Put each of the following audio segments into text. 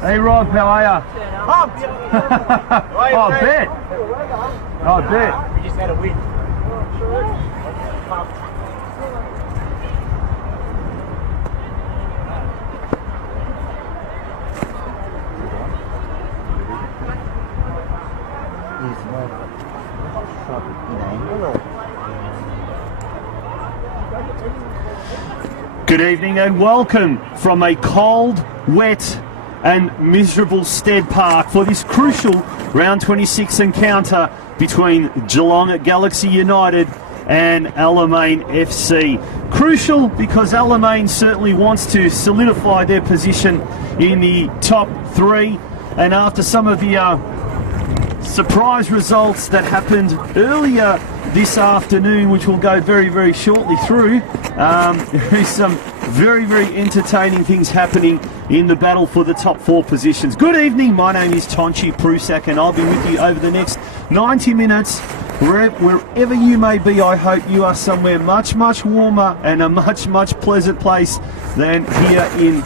Hey Rob, how are ya? Oh, I bet. Oh, I bet. We just had a win. Good evening and welcome from a cold, wet and miserable Stead Park for this crucial round 26 encounter between Geelong at Galaxy United and Alamein FC. Crucial because Alamein certainly wants to solidify their position in the top three, and after some of the surprise results that happened earlier this afternoon, which we'll go very, very shortly through, there is some very, very entertaining things happening in the battle for the top four positions. Good evening, my name is Tonchi Prusak and I'll be with you over the next 90 minutes. Wherever you may be, I hope you are somewhere much, much warmer and a much, much pleasant place than here in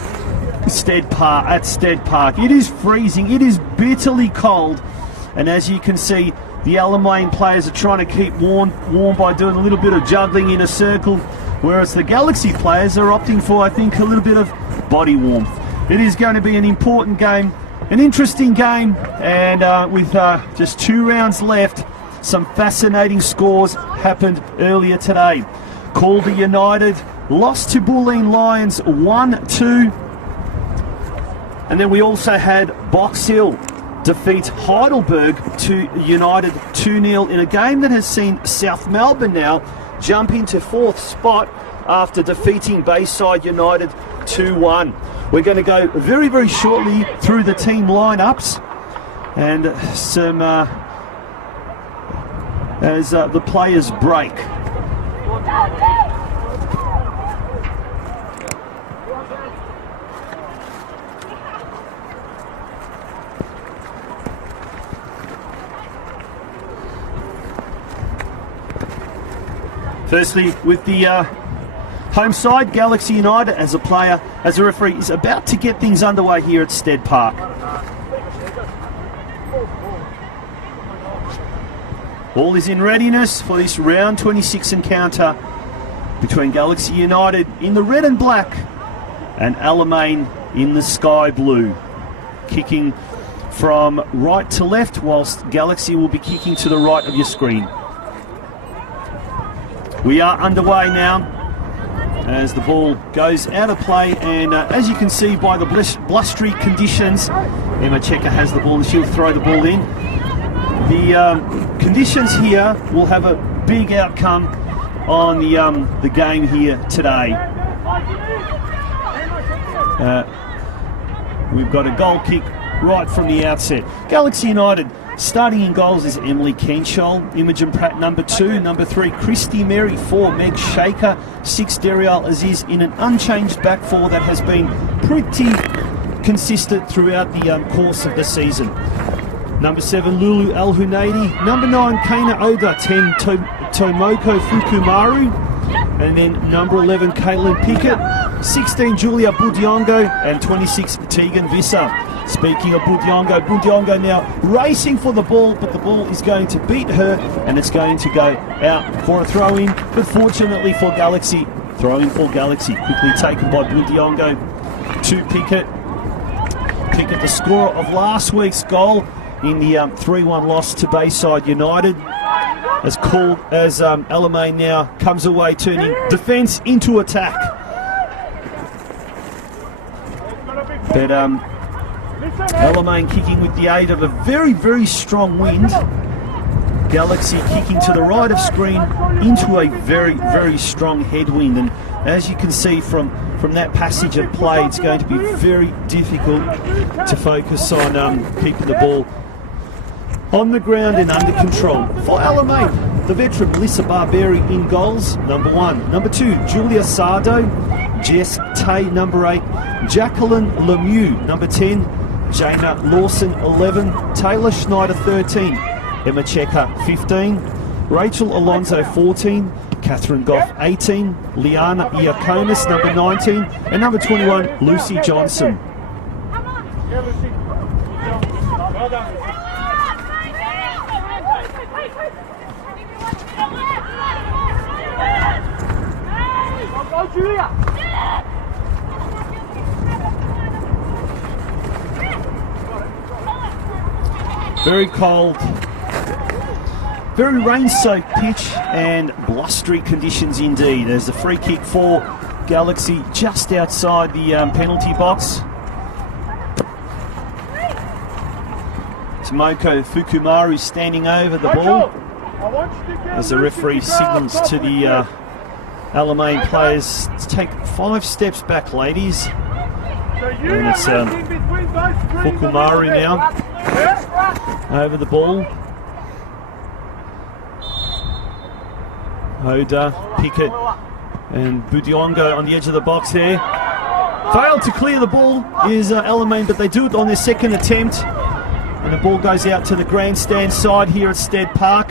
Stead Park, at Stead Park. It is freezing, it is bitterly cold, and as you can see, the Alamein players are trying to keep warm by doing a little bit of juggling in a circle, whereas the Galaxy players are opting for, I think, a little bit of body warmth. It is going to be an important game, an interesting game, and with just 2 rounds left, some fascinating scores happened earlier today. Calder United lost to Bulleen Lions 1-2, and then we also had Box Hill defeat Heidelberg to United 2-0 in a game that has seen South Melbourne now jump into 4th spot after defeating Bayside United 2-1. We're going to go very, very shortly through the team lineups and some as the players break. Firstly, with the home side, Galaxy United, as a referee, is about to get things underway here at Stead Park. All is in readiness for this round 26 encounter between Galaxy United in the red and black and Alamein in the sky blue. Kicking from right to left, whilst Galaxy will be kicking to the right of your screen. We are underway now as the ball goes out of play, and as you can see by the blustery conditions, Emma Checker has the ball and she'll throw the ball in. The conditions here will have a big outcome on the game here today. We've got a goal kick right from the outset. Galaxy United starting in goals is Emily Keenshaw, Imogen Pratt number 2, number 3 Christy Mary, 4 Meg Shaker, 6 Dariel Aziz, in an unchanged back four that has been pretty consistent throughout the course of the season. Number 7 Lulu Al Hunaidi, number 9 Kana Oda, 10 Tomoko Fukumaru, and then number 11 Caitlin Pickett, 16 Julia Budiongo, and 26 Tegan Visser. Speaking of Budiongo now racing for the ball, but the ball is going to beat her and it's going to go out for a throw-in. But fortunately for Galaxy, throw-in for Galaxy, quickly taken by Budiongo to Pickett. Pickett, the scorer of last week's goal in the 3-1 loss to Bayside United. As Alamein now comes away, turning defence into attack. But Alamein kicking with the aid of a very, very strong wind. Galaxy kicking to the right of screen into a very, very strong headwind. And as you can see from that passage of play, it's going to be very difficult to focus on keeping the ball on the ground and under control. For Alamein, the veteran Melissa Barberi in goals, number 1. Number 2, Julia Sardo. Jess Tay, number 8. Jacqueline Lemieux, number 10. Jaina Lawson, 11. Taylor Schneider, 13. Emma Checker, 15. Rachel Alonso, 14. Catherine Goff, 18. Liana Iaconis, number 19. And number 21, Lucy Johnson. Very cold, very rain-soaked pitch and blustery conditions indeed. There's a free kick for Galaxy just outside the penalty box. Tomoko Fukumaru standing over the ball as the referee signals to the Alamein players to take 5 steps back, ladies. And it's Fukumaru now over the ball. Oda, Pickett and Budiongo on the edge of the box there. Failed to clear the ball is Alamein, but they do it on their second attempt. And the ball goes out to the grandstand side here at Stead Park.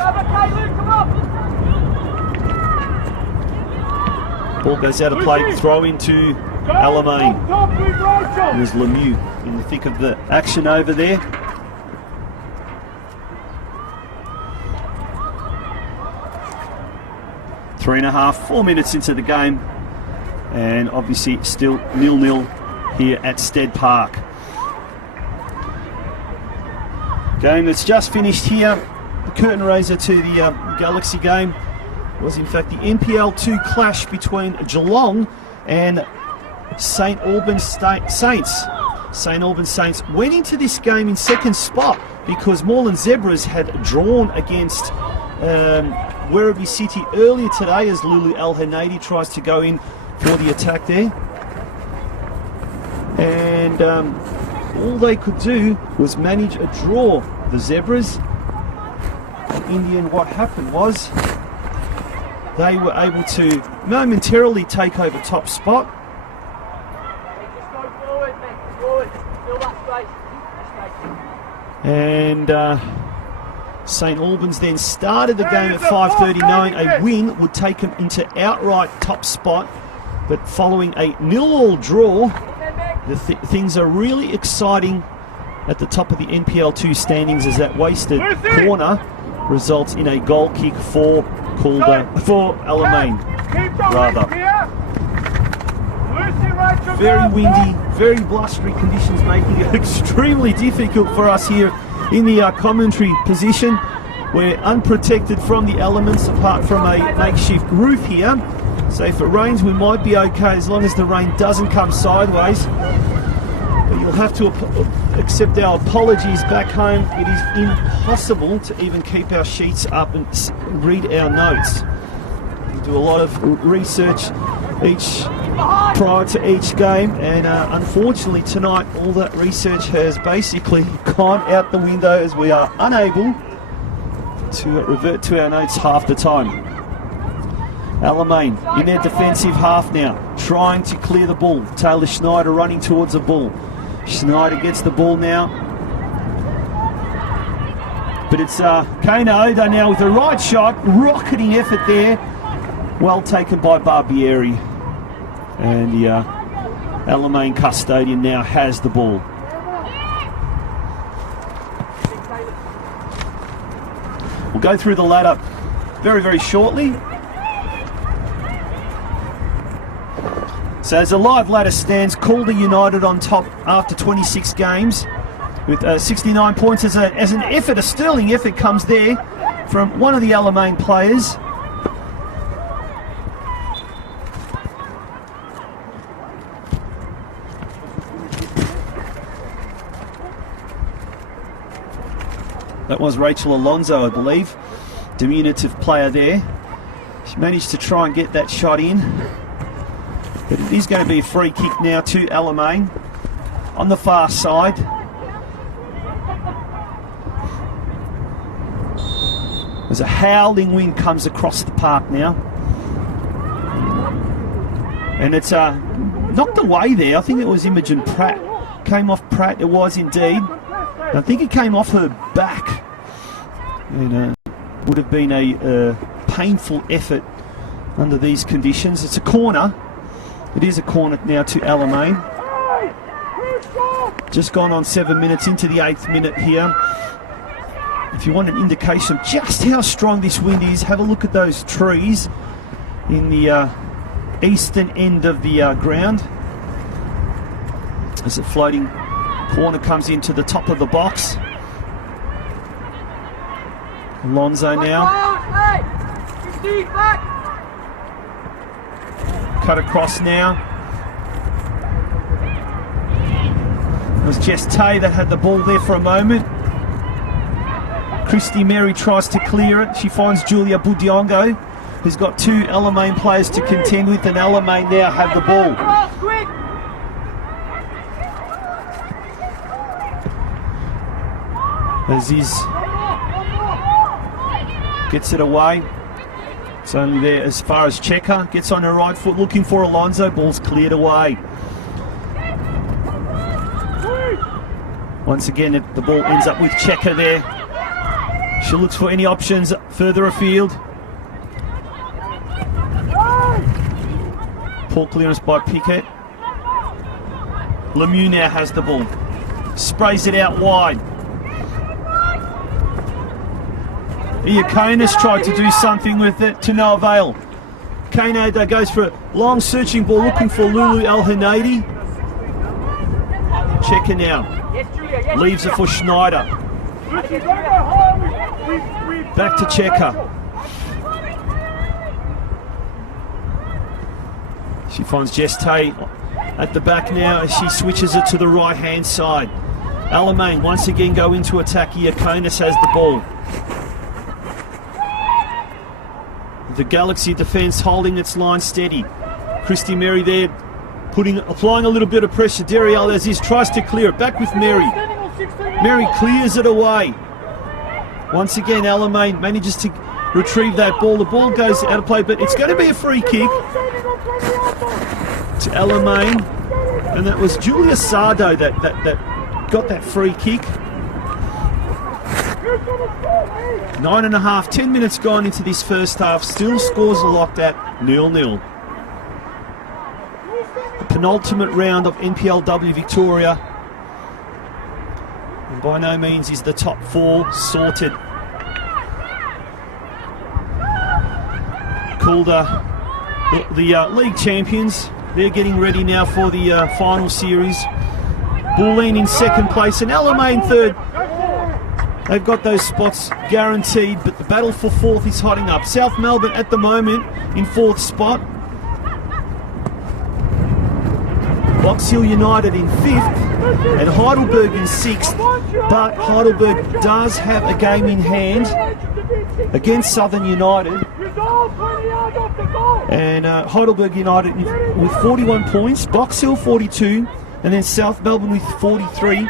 Ball goes out of play, throw into Alamein. There's Lemieux in the thick of the action over there. Three and a half, 4 minutes into the game, and obviously still 0-0 here at Stead Park. Game that's just finished here. The curtain raiser to the Galaxy game was in fact the NPL2 clash between Geelong and St Albans Saints. St Albans Saints went into this game in second spot because Moreland Zebras had drawn against Werribee City earlier today as Lulu Al Hanadi tries to go in for the attack there. And all they could do was manage a draw. The Zebras, in the end, what happened was they were able to momentarily take over top spot. And St Albans then started the game at 5:30, knowing a win would take them into outright top spot. But following a 0-0 draw, things are really exciting at the top of the NPL2 standings as that wasted corner results in a goal kick for Alamein, rather. Very windy, very blustery conditions, making it extremely difficult for us here in the commentary position. We're unprotected from the elements apart from a makeshift roof here. So if it rains, we might be okay as long as the rain doesn't come sideways. But you'll have to accept our apologies back home. It is impossible to even keep our sheets up and read our notes. We do a lot of research prior to each game, and unfortunately tonight all that research has basically gone out the window as we are unable to revert to our notes half the time. Alamein in their defensive half now, trying to clear the ball. Taylor Schneider running towards the ball. Schneider gets the ball now. But it's Kana Oda now with the right shot. Rocketing effort there. Well taken by Barbieri. And the Alamein custodian now has the ball. We'll go through the ladder very, very shortly. So as the live ladder stands, Calder United on top after 26 games with 69 points as an effort, a sterling effort comes there from one of the Alamein players. That was Rachel Alonso, I believe, diminutive player there. She managed to try and get that shot in. But it is going to be a free kick now to Alamein on the far side. As a howling wind comes across the park now. And it's knocked away there. I think it was Imogen Pratt. Came off Pratt, it was indeed. I think it came off her back. And would have been a painful effort under these conditions. It's a corner. It is a corner now to Alamein. Just gone on 7 minutes into the 8th minute here. If you want an indication of just how strong this wind is, have a look at those trees in the eastern end of the ground. As the floating corner comes into the top of the box. Alonso now. Cut across now. It was Jess Tay that had the ball there for a moment. Christy Mary tries to clear it. She finds Julia Budiongo, who's got 2 Alamein players to contend with, and Alamein now have the ball. Aziz gets it away. It's only there as far as Checker. Gets on her right foot looking for Alonso. Ball's cleared away. Once again, the ball ends up with Checker there. She looks for any options further afield. Poor clearance by Piquet. Lemieux now has the ball. Sprays it out wide. Iaconis tried to do something with it to no avail. Kaneda goes for a long searching ball looking for Lulu El Hanadi. Checker now. Leaves it for Schneider. Back to Checker. She finds Jess Tay at the back now as she switches it to the right hand side. Alamein once again go into attack. Iaconis has the ball. The Galaxy defence holding its line steady. Christy Mary there applying a little bit of pressure. Deriel Aziz tries to clear it. Back with Mary. Mary clears it away. Once again, Alamein manages to retrieve that ball. The ball goes out of play, but it's going to be a free kick to Alamein. And that was Julia Sardo that got that free kick. 9.5, 10 minutes gone into this first half. Still scores are locked at 0-0. The penultimate round of NPLW Victoria. And by no means is the top 4 sorted. Calder, the league champions, they're getting ready now for the final series. Bulleen in second place and Alamein third. They've got those spots guaranteed, but the battle for 4th is hotting up. South Melbourne at the moment in 4th spot. Box Hill United in 5th and Heidelberg in 6th. But Heidelberg does have a game in hand against Southern United. And Heidelberg United with 41 points, Box Hill 42, and then South Melbourne with 43.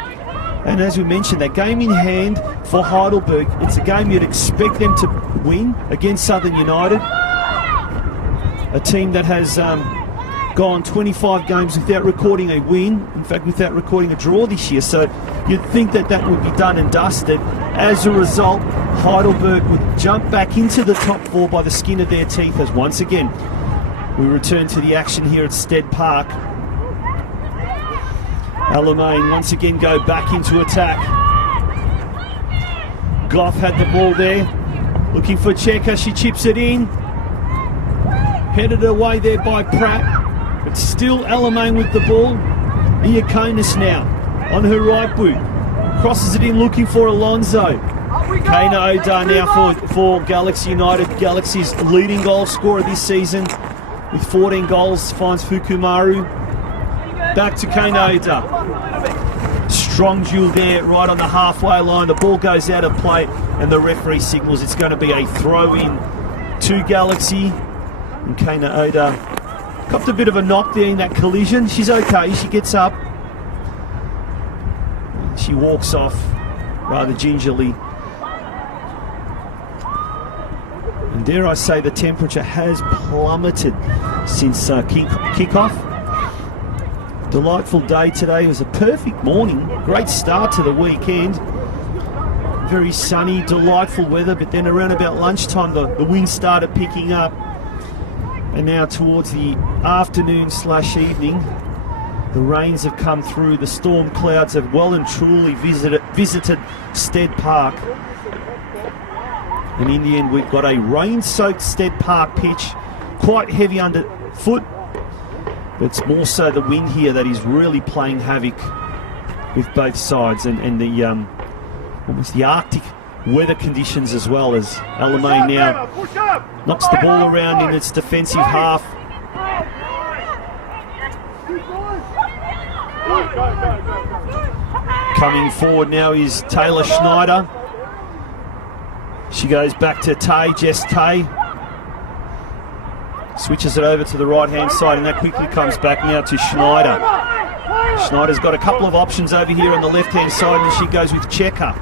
And as we mentioned, that game in hand for Heidelberg, it's a game you'd expect them to win against Southern United. A team that has gone 25 games without recording a win, in fact without recording a draw this year, so you'd think that that would be done and dusted. As a result, Heidelberg would jump back into the top 4 by the skin of their teeth as once again we return to the action here at Stead Park. Alamein once again go back into attack. Goff had the ball there, looking for Checker. She chips it in, headed away there by Pratt, but still Alamein with the ball. Iaconis now on her right boot, crosses it in looking for Alonso. Kana Odar now for Galaxy United. Galaxy's leading goal scorer this season with 14 goals, finds Fukumaru. Back to Kaneda. Strong duel there right on the halfway line. The ball goes out of play and the referee signals it's going to be a throw-in to Galaxy. And Kaneda copped a bit of a knock there in that collision. She's okay. She gets up. She walks off rather gingerly. And dare I say the temperature has plummeted since kick-off. Delightful day today. It was a perfect morning. Great start to the weekend. Very sunny, delightful weather, but then around about lunchtime the wind started picking up. And now towards the afternoon/evening, The rains have come through. The storm clouds have well and truly visited Stead Park. And in the end, we've got a rain-soaked Stead Park pitch, quite heavy underfoot. But it's more so the wind here that is really playing havoc with both sides, and the almost the Arctic weather conditions as well, as Alamein now knocks the ball around in its defensive half. Coming forward now is Taylor Schneider. She goes back to Jess Tay. Switches it over to the right-hand side, and that quickly comes back now to Schneider. Schneider's got a couple of options over here on the left-hand side, and she goes with Checker.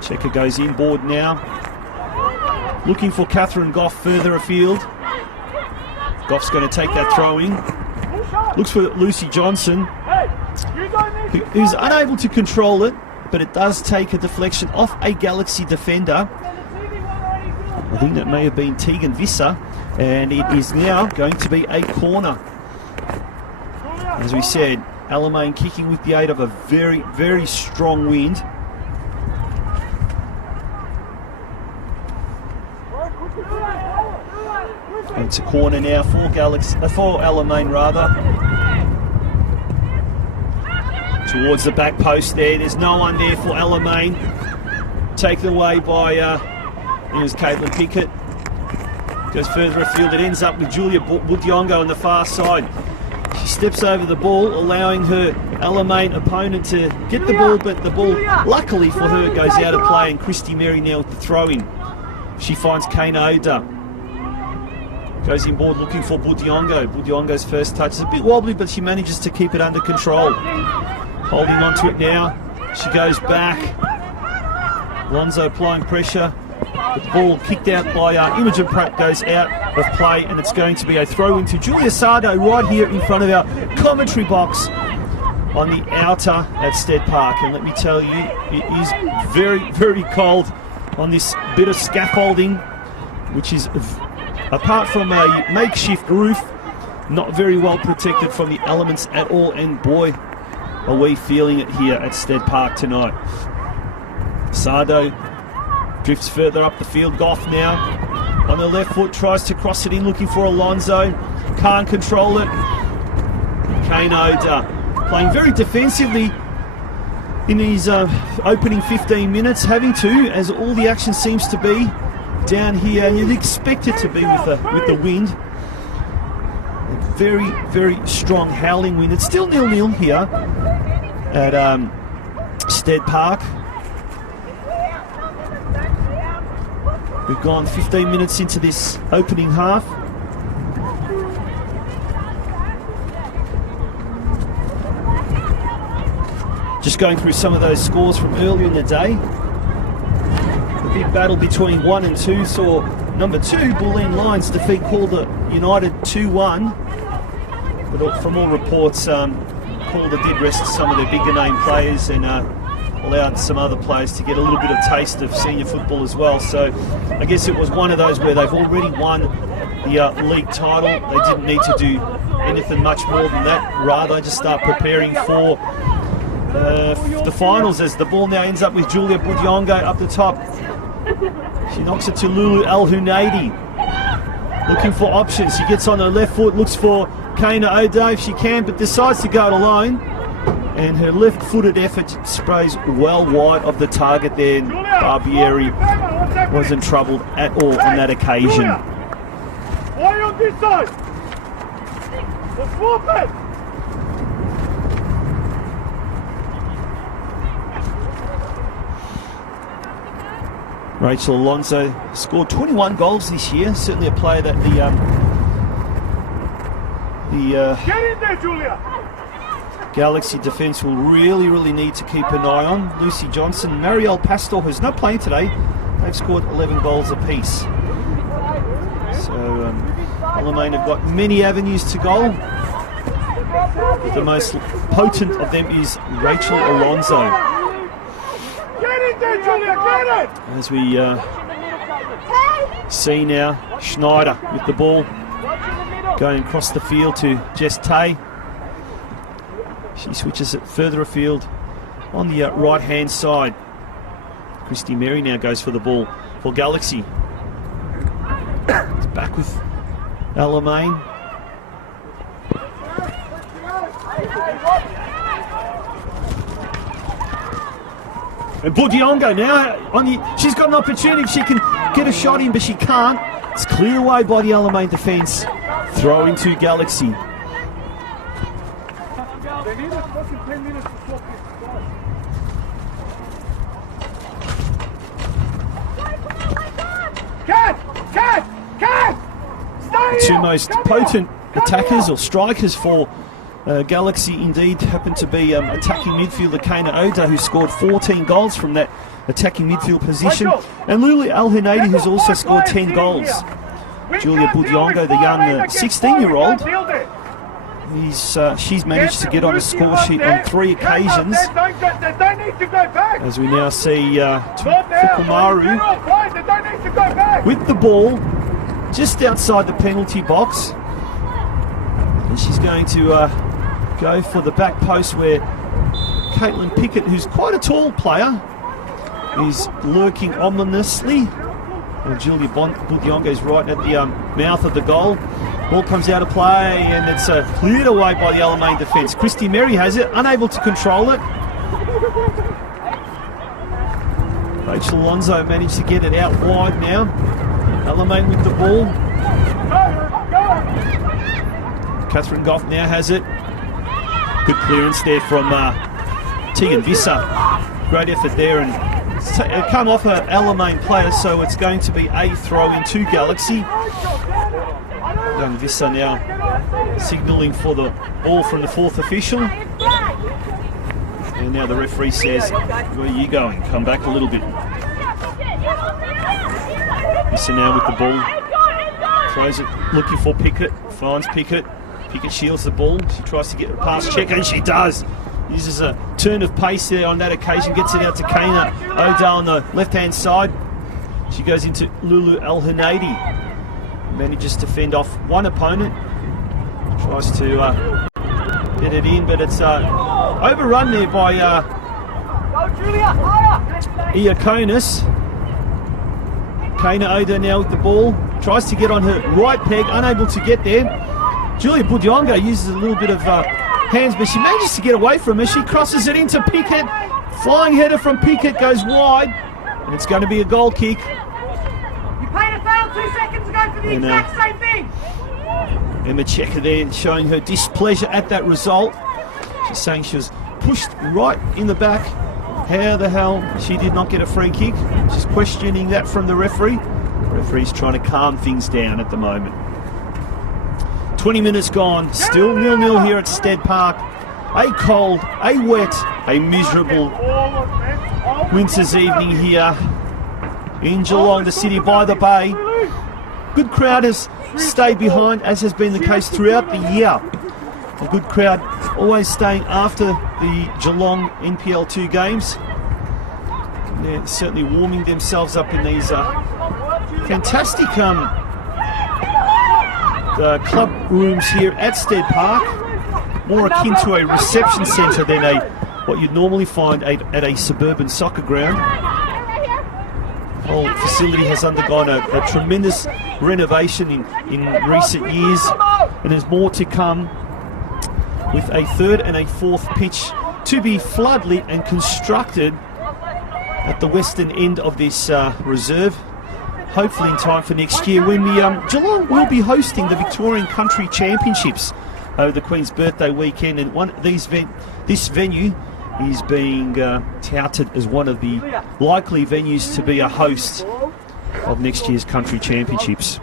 Checker goes inboard now. Looking for Catherine Goff further afield. Goff's going to take that throw-in. Looks for Lucy Johnson, who's unable to control it, but it does take a deflection off a Galaxy defender. I think that may have been Tegan Visser, and it is now going to be a corner. As we said, Alamein kicking with the aid of a very, very strong wind. And it's a corner now for Alamein rather. Towards the back post there. There's no one there for Alamein. Taken away by it was Caitlin Pickett. Goes further afield. It ends up with Julia Budiongo on the far side. She steps over the ball, allowing her Alamein opponent to get the ball, but the ball, luckily for her, goes out of play, and Christy Merry now with the throw-in. She finds Kane Oda. Goes inboard looking for Budiongo. Budiongo's first touch is a bit wobbly, but she manages to keep it under control. Holding on to it now. She goes back. Lonzo applying pressure. The ball kicked out by Imogen Pratt goes out of play, and it's going to be a throw into Julia Sardo right here in front of our commentary box on the outer at Stead Park. And let me tell you, it is very, very cold on this bit of scaffolding, which is, apart from a makeshift roof, not very well protected from the elements at all. And boy, are we feeling it here at Stead Park tonight. Sardo drifts further up the field. Goff now on the left foot, tries to cross it in, looking for Alonso. Can't control it. Kane Oda playing very defensively in his opening 15 minutes, having to, as all the action seems to be down here, and you'd expect it to be with the wind. A very, very strong howling wind. It's still 0-0 here at Stead Park. We've gone 15 minutes into this opening half. Just going through some of those scores from earlier in the day. The big battle between 1 and 2 saw number 2, Bulleen Lions, defeat Calder United 2-1. But from all reports, Calder did rest some of their bigger name players and allowed some other players to get a little bit of taste of senior football as well. So I guess it was one of those where they've already won the league title. They didn't need to do anything much more than that. Rather, just start preparing for the finals, as the ball now ends up with Julia Budiongo up the top. She knocks it to Lulu El Hunaidi. Looking for options. She gets on her left foot, looks for Kana Oda if she can, but decides to go it alone. And her left-footed effort sprays well wide of the target there. Barbieri wasn't troubled at all on that occasion. Why on this side? Let's swap it! Rachel Alonso scored 21 goals this year. Certainly a player that Get in there, Julia! Galaxy defence will really need to keep an eye on. Lucy Johnson, Marielle Pastor, who's not playing today, they've scored 11 goals apiece. So Alamein have got many avenues to goal. The most potent of them is Rachel Alonso. Get in there, Julia, get it! As we see now, Schneider with the ball going across the field to Jess Tay. She switches it further afield on the right-hand side. Christy Mary now goes for the ball for Galaxy. It's back with Alamein. And Budiongo now, she's got an opportunity. She can get a shot in, but she can't. It's cleared away by the Alamein defence. Throw into Galaxy. They need us fucking 10 minutes to stop this. Cat! Stay The two here! most potent attackers or strikers for Galaxy indeed happen to be attacking midfielder Kana Oda, who scored 14 goals from that attacking midfield position, and Lulu Al-Hunaidi, who's also scored 10 goals. Julia Budiongo, the young 16-year-old, she's managed to get on a score sheet on 3 occasions. As we now see Fukumaru with the ball just outside the penalty box. And she's going to go for the back post where Caitlin Pickett, who's quite a tall player, is lurking ominously. Well, Julia Budiongo is right at the mouth of the goal. Ball comes out of play and it's cleared away by the Alamein defence. Christy Mary has it, unable to control it. Rachel Alonso managed to get it out wide now. Alamein with the ball. Catherine Goff now has it. Good clearance there from Tegan Visser. Great effort there, and it's come off an Alamein player, so it's going to be a throw into Galaxy. Young Visser now signalling for the ball from the 4th official. And now the referee says, where are you going? Come back a little bit. Visser now with the ball. Throws it, looking for Pickett. Finds Pickett. Pickett shields the ball. She tries to get a pass check, and she does. Uses a turn of pace there on that occasion. Gets it out to Kana Oda on the left-hand side. She goes into Lulu Al-Hunaidi. Manages to fend off one opponent. Tries to get it in, but it's overrun there by Iakonis. Kana Oda now with the ball. Tries to get on her right peg. Unable to get there. Julia Budiongo uses a little bit of hands, but she manages to get away from her. She crosses it into Pickett. Flying header from Pickett goes wide, and it's going to be a goal kick. You played a foul 2 seconds ago for the exact same thing. Emma Checker there showing her displeasure at that result. She's saying she was pushed right in the back. How the hell she did not get a free kick? She's questioning that from the referee. The referee's trying to calm things down at the moment. 20 minutes gone, still 0-0 here at Stead Park. A cold, a wet, a miserable winter's evening here in Geelong, the city by the bay. Good crowd has stayed behind, as has been the case throughout the year. A good crowd always staying after the Geelong NPL2 games. And they're certainly warming themselves up in these fantastic club rooms here at Stead Park, more akin to a reception centre than what you'd normally find at a suburban soccer ground. The whole facility has undergone a tremendous renovation in recent years, and there's more to come, with a 3rd and a 4th pitch to be floodlit and constructed at the western end of this reserve. Hopefully in time for next year, when the Geelong will be hosting the Victorian Country Championships over the Queen's Birthday weekend, and this venue is being touted as one of the likely venues to be a host of next year's Country Championships.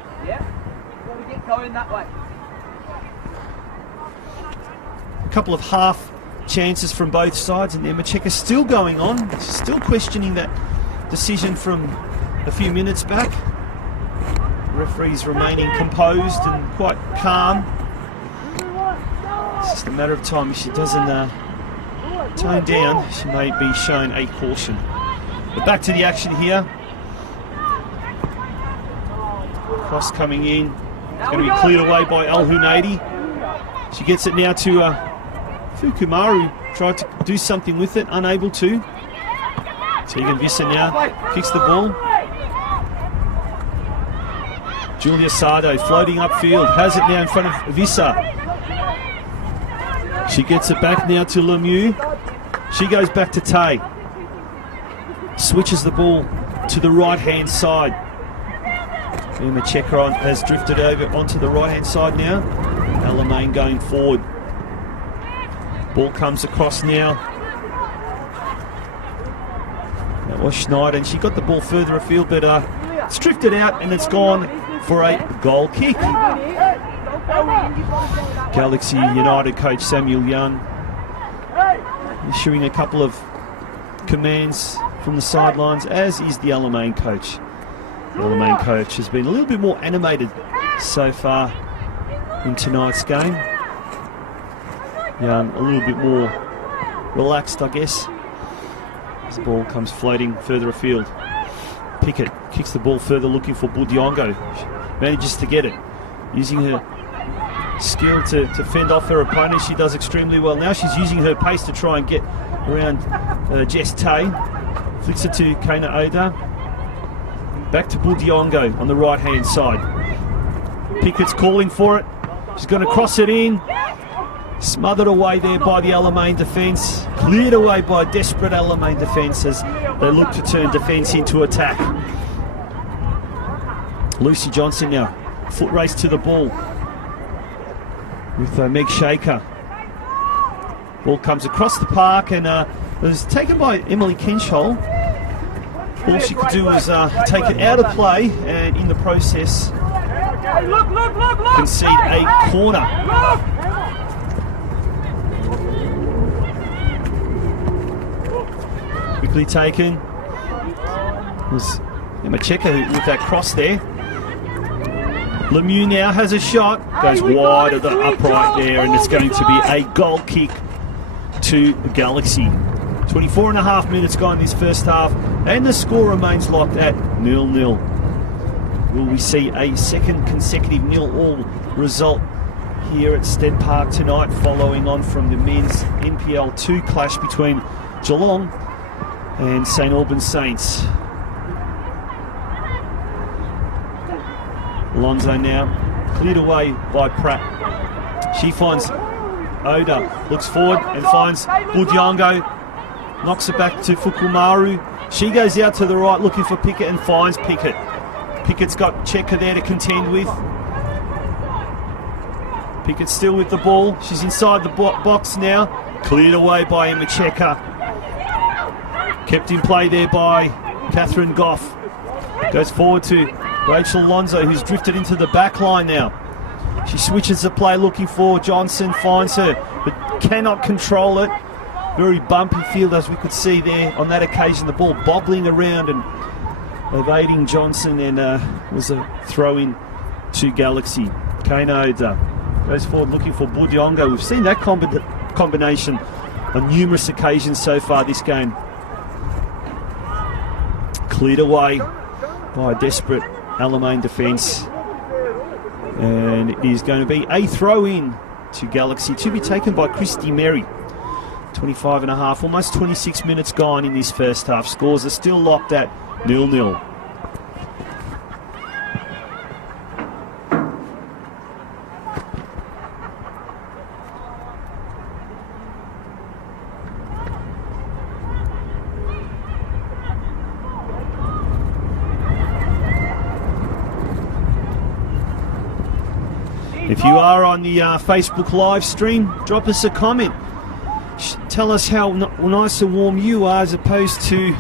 A couple of half chances from both sides, and Emma Checker still going on, still questioning that decision from a few minutes back. The referee's remaining composed and quite calm. It's just a matter of time. If she doesn't tone down, she may be shown a caution. But back to the action here. Cross coming in. It's going to be cleared away by Al-Hunaidi. She gets it now to Fukumaru tried to do something with it, unable to. Tegan Visser now kicks the ball. Julia Sardo floating upfield, has it now in front of Visser. She gets it back now to Lemieux. She goes back to Tay. Switches the ball to the right-hand side. Emma Chekron has drifted over onto the right-hand side now. Alamein going forward. Ball comes across now. That was Schneider, and she got the ball further afield, but it's drifted out and it's gone for a goal kick. Galaxy United coach Samuel Young issuing a couple of commands from the sidelines, as is the Alamein coach. The Alamein coach has been a little bit more animated so far in tonight's game. Young a little bit more relaxed, I guess, as the ball comes floating further afield. Pickett kicks the ball further, looking for Budiongo. Manages to get it, using her skill to fend off her opponent. She does extremely well. Now she's using her pace to try and get around Jess Tay. Flicks it to Kana Oda. Back to Budiongo on the right-hand side. Pickett's calling for it. She's going to cross it in. Smothered away there by the Alamein defence. Cleared away by a desperate Alamein defence as they look to turn defence into attack. Lucy Johnson now. Foot race to the ball with Meg Shaker. Ball comes across the park and it was taken by Emily Kinchol. All she could do was take it out of play and in the process concede a corner. Quickly taken. It was Emma Checker with that cross there. Lemieux now has a shot, goes wide of the upright there, and it's going to be a goal kick to Galaxy. 24 and a half minutes gone in this first half, and the score remains locked at 0-0. Will we see a second consecutive 0-all result here at Stead Park tonight, following on from the men's NPL2 clash between Geelong and St Albans Saints? Alonso now cleared away by Pratt. She finds Oda, looks forward and finds Budiongo, knocks it back to Fukumaru. She goes out to the right looking for Pickett and finds Pickett. Pickett's got Checker there to contend with. Pickett still with the ball. She's inside the box now. Cleared away by Emma Checker. Kept in play there by Catherine Goff. Goes forward to Rachel Alonso, who's drifted into the back line now. She switches the play looking for Johnson, finds her, but cannot control it. Very bumpy field, as we could see there on that occasion. The ball bobbling around and evading Johnson, and was a throw-in to Galaxy. Kane Oda goes forward looking for Budiongo. We've seen that combination on numerous occasions so far this game. Cleared away by a desperate Alamein defence, and it is going to be a throw-in to Galaxy to be taken by Christy Merry. 25 and a half, almost 26 minutes gone in this first half. Scores are still locked at 0-0. If you are on the Facebook live stream, drop us a comment. Tell us how nice and warm you are, as opposed to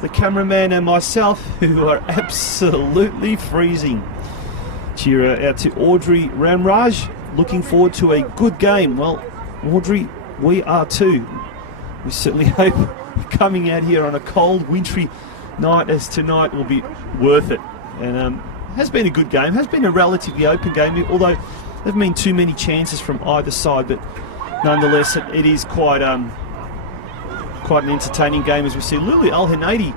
the cameraman and myself, who are absolutely freezing. Cheer out to Audrey Ramraj. Looking forward to a good game. Well, Audrey, we are too. We certainly hope coming out here on a cold, wintry night as tonight will be worth it. And has been a good game, has been a relatively open game, although there haven't been too many chances from either side, but nonetheless it is quite an entertaining game, as we see Lulu Al-Hanadi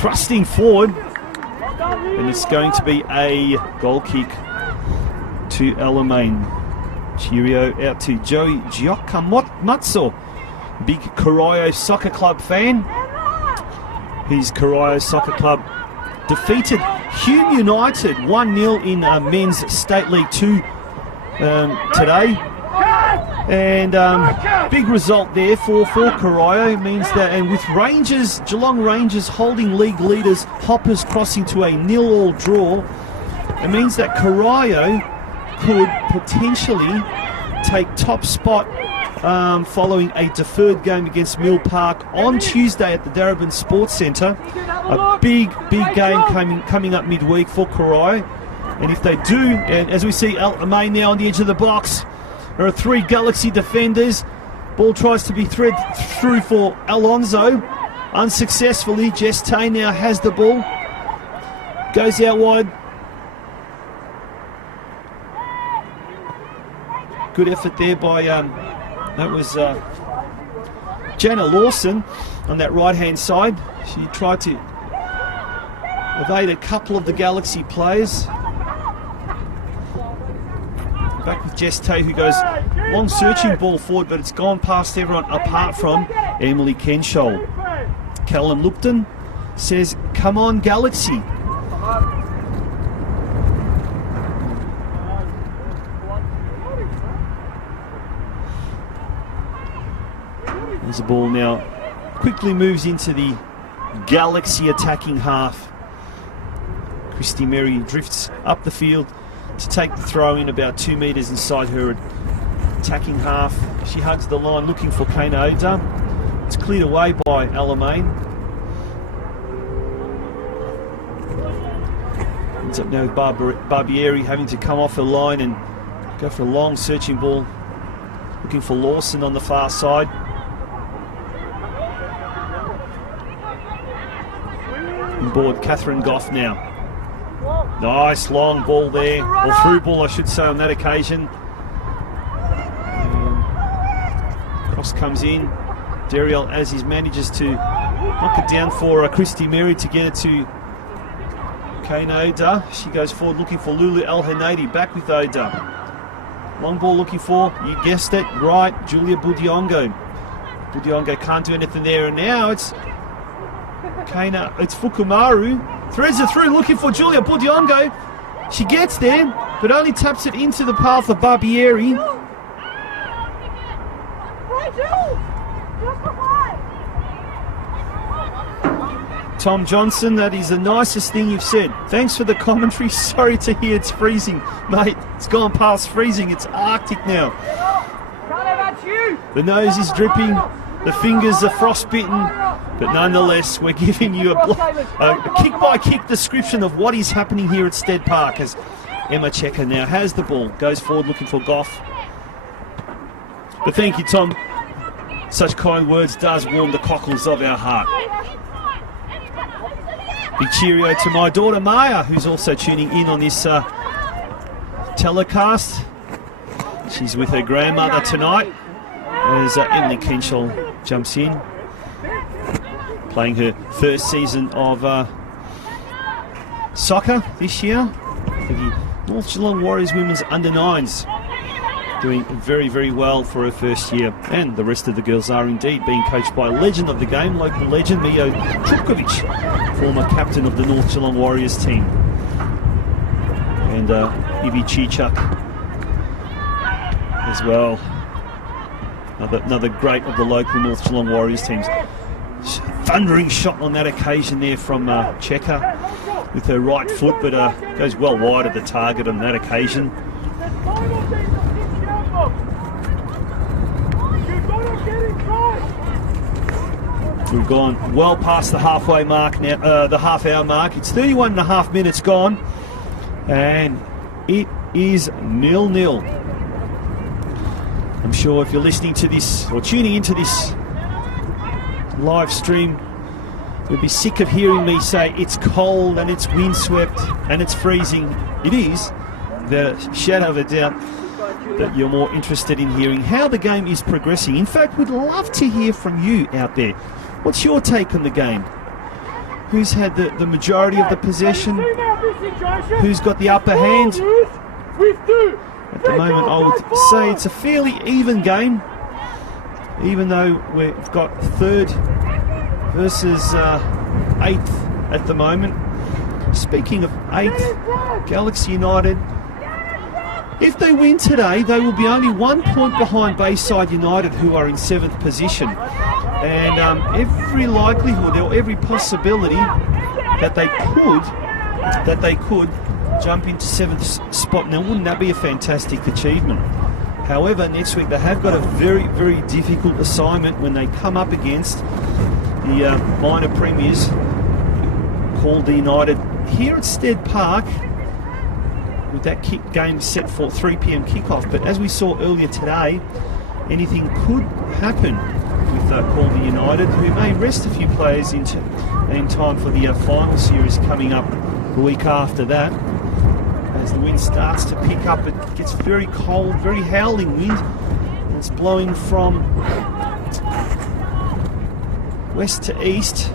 thrusting forward, and it's going to be a goal kick to Alamein. Cheerio out to Joey Giacomatzo, big Corio Soccer Club fan. His Corio Soccer Club defeated Hume United 1-0 in Men's State League 2 today. And big result there for Corio. Means that, and with Rangers, Geelong Rangers holding league leaders, Hoppers crossing to a 0-0 draw, it means that Corio could potentially take top spot following a deferred game against Mill Park on Tuesday at the Darebin Sports Centre. A big game coming up midweek for Corio. And if they do, and as we see Alamein now on the edge of the box, there are 3 Galaxy defenders. Ball tries to be thread through for Alonso. Unsuccessfully, Geste now has the ball. Goes out wide. Good effort there by, that was Jana Lawson on that right-hand side. She tried to evade a couple of the Galaxy players. Back with Geste, who goes long searching ball forward, but it's gone past everyone apart from Emily Kenshall. Callum Lupton says, "Come on, Galaxy." There's the ball now. Quickly moves into the Galaxy attacking half. Christy Merry drifts up the field to take the throw in about 2 metres inside her attacking half. She hugs the line looking for Kana Oda. It's cleared away by Alamein. Ends up now with Barbieri having to come off her line and go for a long searching ball. Looking for Lawson on the far side. On board Catherine Goff now. Nice long ball there, or through ball I should say on that occasion. Cross comes in. Dariel Aziz manages to knock it down for Christy Merry to get it to Kane Oda. She goes forward looking for Lulu El Hanadi, back with Oda. Long ball looking for, you guessed it, right, Julia Budiongo. Budiongo can't do anything there, and now it's Fukumaru. Threads it through, looking for Julia Budiongo. She gets there, but only taps it into the path of Barbieri. Tom Johnson, that is the nicest thing you've said. Thanks for the commentary. Sorry to hear it's freezing. Mate, it's gone past freezing. It's Arctic now. The nose is dripping. The fingers are frostbitten. But nonetheless, we're giving you a kick-by-kick description of what is happening here at Stead Park as Emma Checker now has the ball. Goes forward looking for Goff. But thank you, Tom. Such kind words does warm the cockles of our heart. Big cheerio to my daughter Maya, who's also tuning in on this telecast. She's with her grandmother tonight as Emily Kenshall jumps in, playing her first season of soccer this year for the North Geelong Warriors Women's Under-9s. Doing very, very well for her first year, and the rest of the girls are indeed, being coached by a legend of the game, local legend Mio Trupkovic, former captain of the North Geelong Warriors team, and Ivy Chichak as well, another great of the local North Geelong Warriors teams. Thundering shot on that occasion there from Checker with her right foot, but goes well wide of the target on that occasion. We've gone well past the halfway mark now, the half-hour mark. It's 31 and a half minutes gone, and it is 0-0. I'm sure if you're listening to this or tuning into this live stream, you'll be sick of hearing me say it's cold and it's windswept and it's freezing. It is, without a shadow of a doubt, that you're more interested in hearing how the game is progressing. In fact, we'd love to hear from you out there. What's your take on the game? Who's had the majority of the possession? Who's got the upper hand? With two, At the moment, I would say it's a fairly even game, even though we've got 3rd versus 8th at the moment. Speaking of 8th, Galaxy United, if they win today, they will be only 1 point behind Bayside United, who are in 7th position. And every likelihood or every possibility that they could jump into 7th spot. Now, wouldn't that be a fantastic achievement? However, next week they have got a very, very difficult assignment when they come up against the minor premiers called the United here at Stead Park, with that game set for 3 p.m. kickoff. But as we saw earlier today, anything could happen with Calder United, who may rest a few players in time for the final series coming up the week after that. As the wind starts to pick up, it gets very cold, very howling wind. It's blowing from west to east.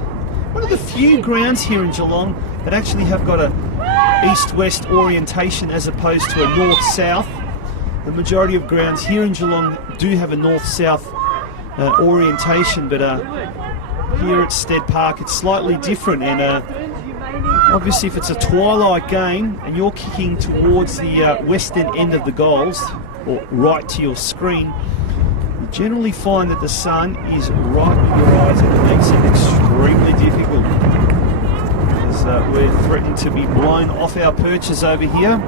One of the few grounds here in Geelong that actually have got a east-west orientation as opposed to a north-south. The majority of grounds here in Geelong do have a north-south orientation, but here at Stead Park it's slightly different. And obviously, if it's a twilight game and you're kicking towards the western end of the goals, or right to your screen, you generally find that the sun is right in your eyes, and it makes it extremely difficult. As we're threatening to be blown off our perches over here.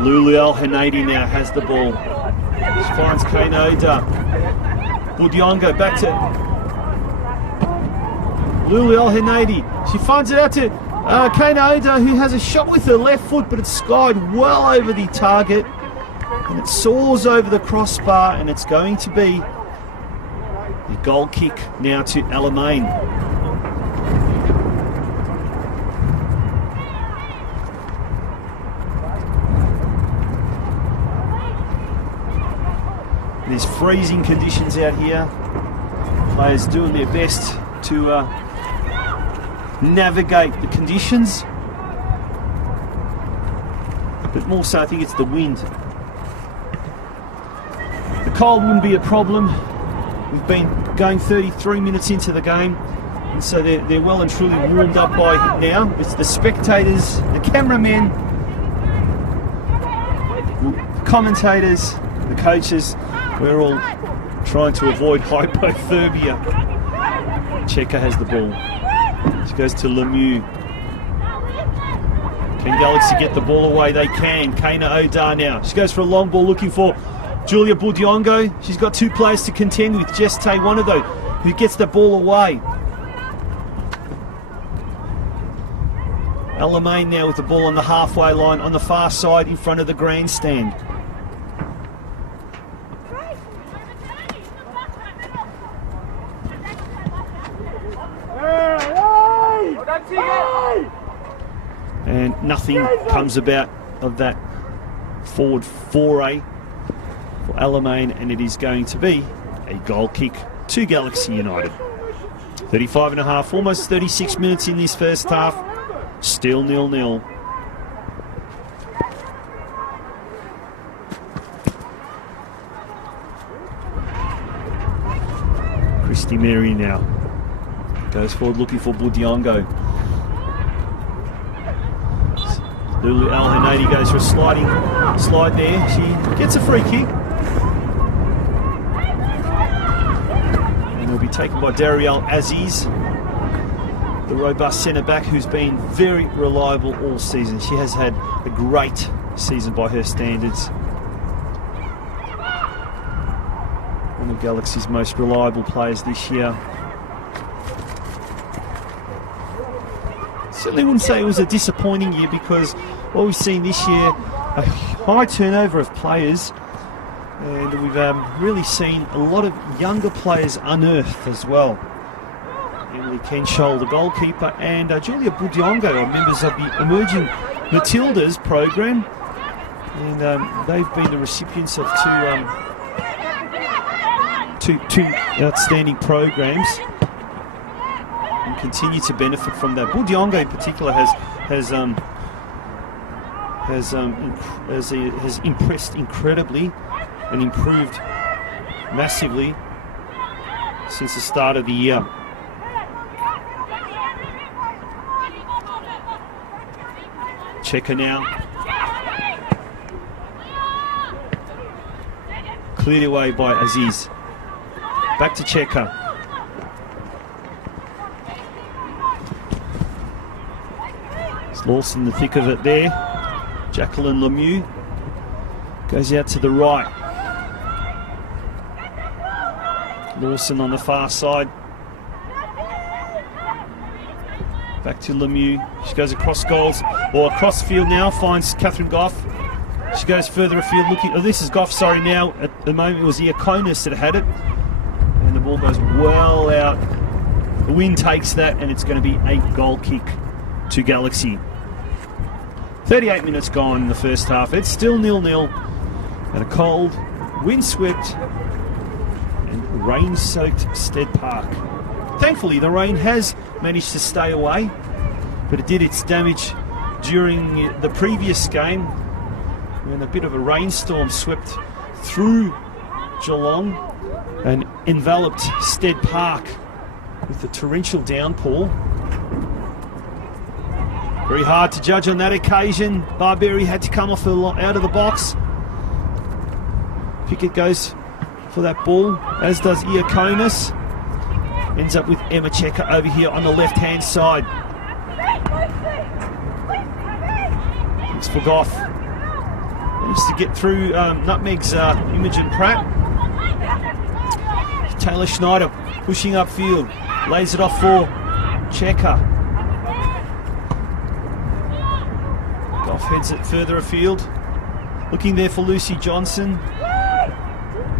Lulu El Hanadi now has the ball. She finds Kane Oda. Budiongo back to Lulu El Hanadi. She finds it out to Kane Oda, who has a shot with her left foot, but it's skied well over the target. And it soars over the crossbar, and it's going to be the goal kick now to Alamein. There's freezing conditions out here. Players doing their best to navigate the conditions. But more so, I think it's the wind. The cold wouldn't be a problem. We've been going 33 minutes into the game, and so they're well and truly warmed up by now. It's the spectators, the cameramen, the commentators, the coaches. We're all trying to avoid hypothermia. Checker has the ball. She goes to Lemieux. Can Galaxy get the ball away? They can. Kana Odar now. She goes for a long ball looking for Julia Budiongo. She's got 2 players to contend with. Jeste, one of those, who gets the ball away. Alamein now with the ball on the halfway line on the far side in front of the grandstand. And nothing comes about of that forward foray for Alamein, and it is going to be a goal kick to Galaxy United. 35 and a half, almost 36 minutes in this first half, still 0-0. Christy Mary now goes forward looking for Budiongo. Lulu El Hanadi goes for a slide there. She gets a free kick. And will be taken by Dariel Aziz, the robust centre-back who's been very reliable all season. She has had a great season by her standards. One of Galaxy's most reliable players this year. Certainly wouldn't say it was a disappointing year, because what we've seen this year, a high turnover of players, and we've really seen a lot of younger players unearthed as well. Emily Kenshol, the goalkeeper, and Julia Budiongo are members of the Emerging Matildas program, and they've been the recipients of two outstanding programs, continue to benefit from that. Budiongo in particular has has impressed incredibly and improved massively since the start of the year. Checker now. Cleared away by Aziz. Back to Checker. It's Lawson in the thick of it there. Jacqueline Lemieux goes out to the right. Lawson on the far side. Back to Lemieux. She goes across goals, or across field now, finds Catherine Goff. She goes further afield looking. Oh, this is Goff, sorry, now. At the moment it was Iakonis that had it. And the ball goes well out. The wind takes that, and it's going to be a goal kick to Galaxy. 38 minutes gone in the first half. It's still 0-0 at a cold, windswept and rain-soaked Stead Park. Thankfully, the rain has managed to stay away, but it did its damage during the previous game when a bit of a rainstorm swept through Geelong and enveloped Stead Park with the torrential downpour. Very hard to judge on that occasion. Barberi had to come off out of the box. Pickett goes for that ball, as does Iakonis. Ends up with Emma Checker over here on the left-hand side. It's for Goff. Managed to get through Nutmeg's Imogen Pratt. Taylor Schneider pushing upfield. Lays it off for Checker. Goff heads it further afield. Looking there for Lucy Johnson.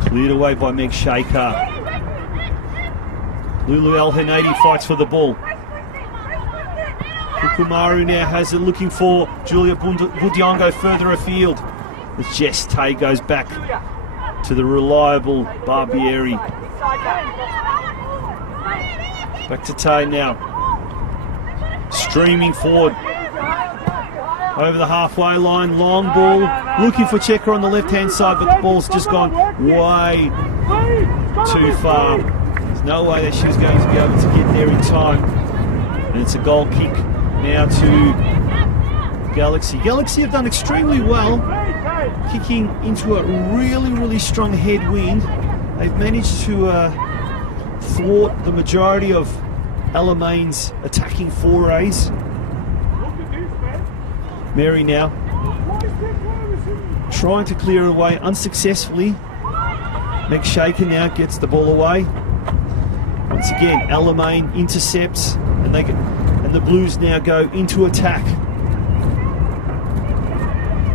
Cleared away by Meg Shaker. Lulu El Hanadi fights for the ball. Kukumaru now has it, looking for Julia Budiongo further afield. As Jess Tay goes back to the reliable Barbieri. Back to Tay now. Streaming forward. Over the halfway line, long ball. Looking for Checker on the left-hand side, but the ball's just gone way too far. There's no way that she was going to be able to get there in time. And it's a goal kick now to Galaxy. Galaxy have done extremely well, kicking into a really, really strong headwind. They've managed to thwart the majority of Alamein's attacking forays. Mary now trying to clear it away unsuccessfully. Meg Shaker now gets the ball away. Once again, Alamein intercepts, and the Blues now go into attack.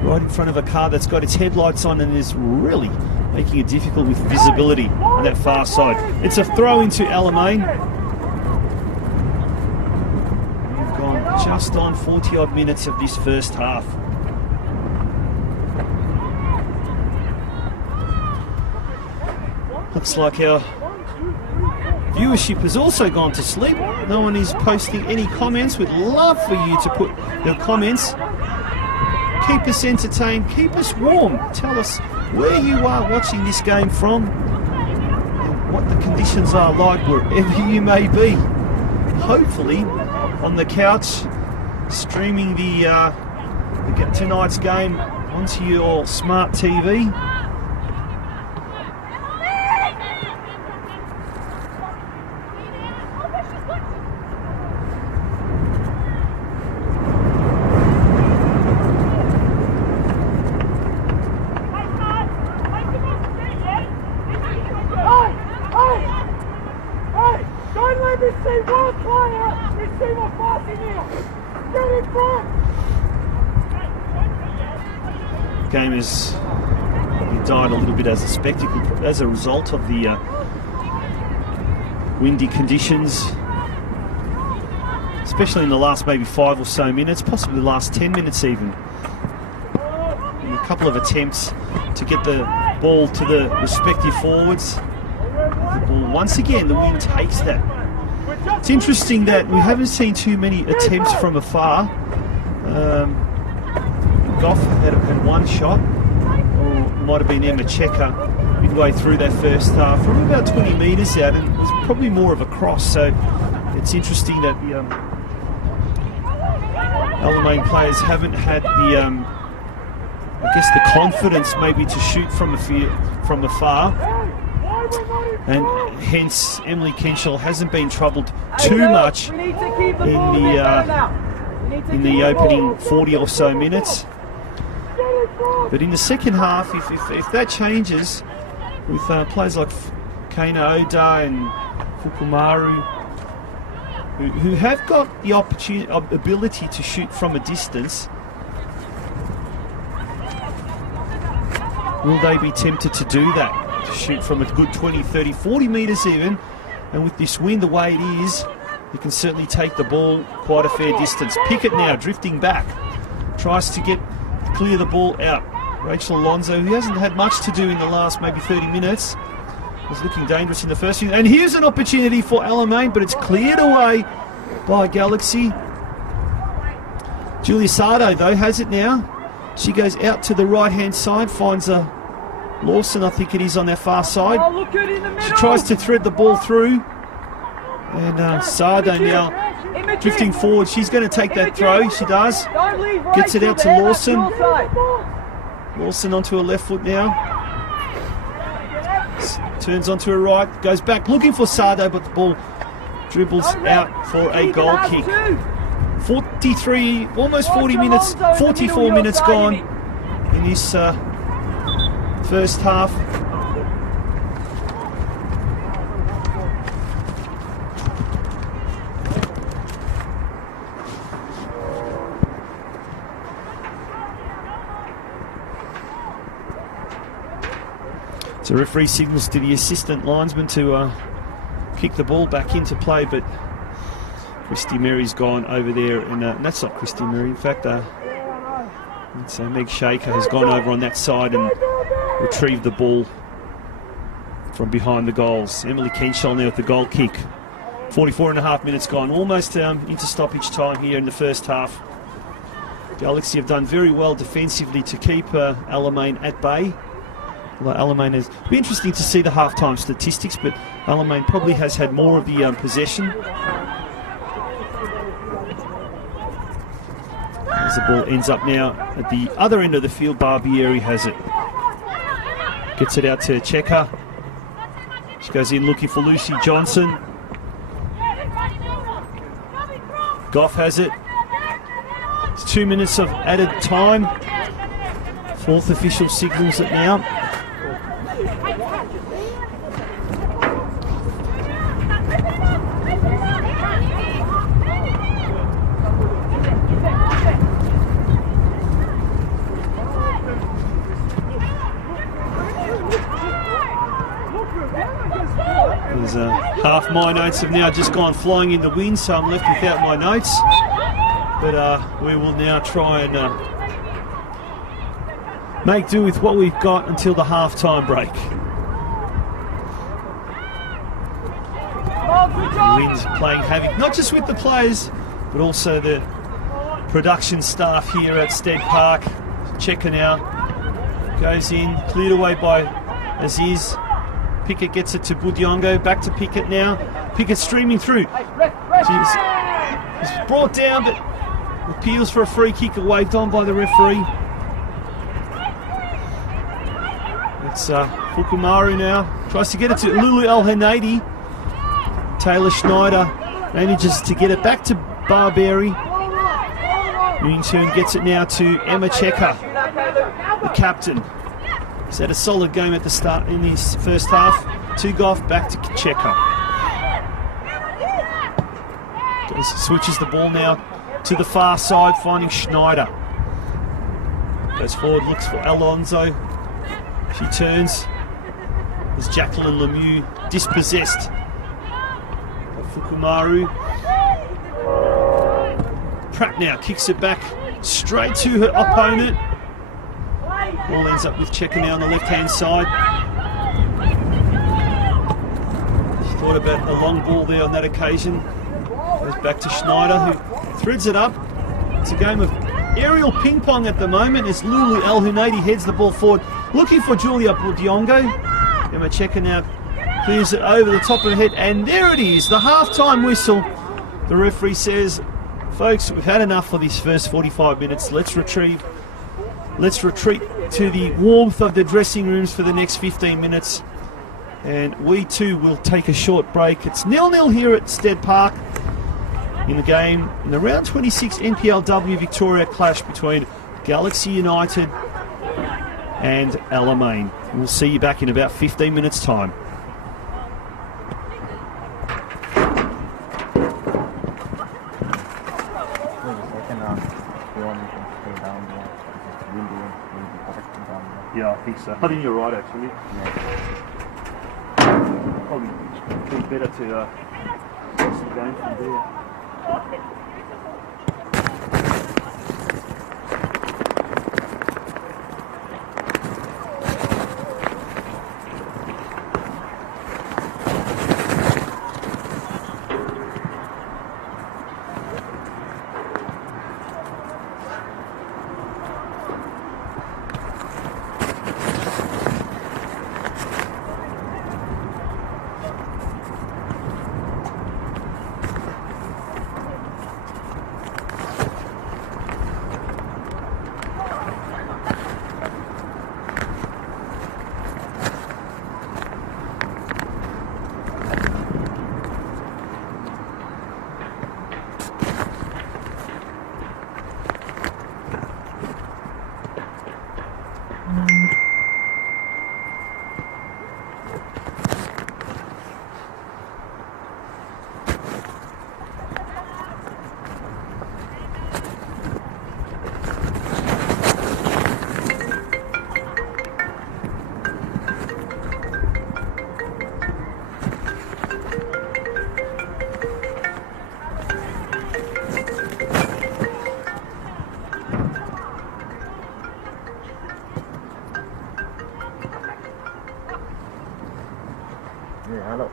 Right in front of a car that's got its headlights on and is really making it difficult with visibility on that far side. It's a throw into Alamein. We've gone just on 40 odd minutes of this first half. Looks like our viewership has also gone to sleep. No one is posting any comments. We'd love for you to put your comments. Keep us entertained, keep us warm. Tell us where you are watching this game from and what the conditions are like wherever you may be. Hopefully on the couch, streaming tonight's game onto your smart TV. Game has died a little bit as a spectacle as a result of the windy conditions, especially in the last maybe 5 or so minutes, possibly the last 10 minutes even. And a couple of attempts to get the ball to the respective forwards. The ball, once again, the wind takes that. It's interesting that we haven't seen too many attempts from afar. We've Goff had one shot, or it might have been Emma Checker midway through that first half, from about 20 metres out, and it was probably more of a cross. So it's interesting that the Alamein players haven't had the, I guess, the confidence maybe to shoot from afar, and hence Emily Kenshall hasn't been troubled too much in the opening 40 or so minutes. But in the second half, if that changes, with players like Kana Oda and Fukumaru, who have got the ability to shoot from a distance, will they be tempted to do that? To shoot from a good 20, 30, 40 metres even? And with this wind the way it is, you can certainly take the ball quite a fair distance. Pickett now drifting back, tries to clear the ball out. Rachel Alonso, who hasn't had much to do in the last maybe 30 minutes, was looking dangerous in the first inning. And here's an opportunity for Alamein, but it's cleared away by Galaxy. Julia Sardo, though, has it now. She goes out to the right-hand side, finds Lawson, I think it is, on their far side. She tries to thread the ball through. And Sardo now drifting forward. She's going to take that throw. She does. Gets it out to Lawson. Lawson onto her left foot now. Turns onto her right. Goes back looking for Sardo, but the ball dribbles out for a goal kick. 43, almost 40 minutes, 44 minutes gone in this first half. So referee signals to the assistant linesman to kick the ball back into play, but Christy Mary's gone over there, and that's not Christy Mary. In fact, Meg Shaker has gone over on that side and retrieved the ball from behind the goals. Emily Kenshall now with the goal kick. 44.5 minutes gone, almost into stoppage time here in the first half. Galaxy have done very well defensively to keep Alamein at bay. Well, Alamein has be interesting to see the halftime statistics, but Alamein probably has had more of the possession. As the ball ends up now at the other end of the field, Barbieri has it. Gets it out to Checker. She goes in looking for Lucy Johnson. Goff has it. It's 2 minutes of added time. Fourth official signals it now. Half my notes have now just gone flying in the wind, so I'm left without my notes. But we will now try and make do with what we've got until the half-time break. The wind's playing havoc, not just with the players, but also the production staff here at Stead Park. Checker now goes in, cleared away by Aziz. Pickett gets it to Budiongo, back to Pickett now. Pickett streaming through. He's brought down, but appeals for a free kick waved on by the referee. It's Fukumaru now. Tries to get it to Lulu El Hanadi. Taylor Schneider manages to get it back to Barbieri. Who in turn gets it now to Emma Checker, the captain. He's had a solid game at the start in this first half. To Goff, back to Checker. Switches the ball now to the far side, finding Schneider. Goes forward, looks for Alonso. She turns. As Jacqueline Lemieux dispossessed by Fukumaru. Pratt now kicks it back straight to her opponent. Ball ends up with Checker now on the left-hand side. She thought about a long ball there on that occasion. Goes back to Schneider, who threads it up. It's a game of aerial ping pong at the moment as Lulu El Hunaidi heads the ball forward, looking for Julia Budiongo. Emma Checker now clears it over the top of her head, and there it is, the half-time whistle. The referee says, folks, we've had enough for these first 45 minutes. Let's retreat to the warmth of the dressing rooms for the next 15 minutes. And we too will take a short break. It's 0-0 here at Stead Park in the game, in the round 26 NPLW Victoria clash between Galaxy United and Alamein. We'll see you back in about 15 minutes' time. Yeah, I think so. I think you're right, actually. Probably be better to watch the game from there. Yeah, hello.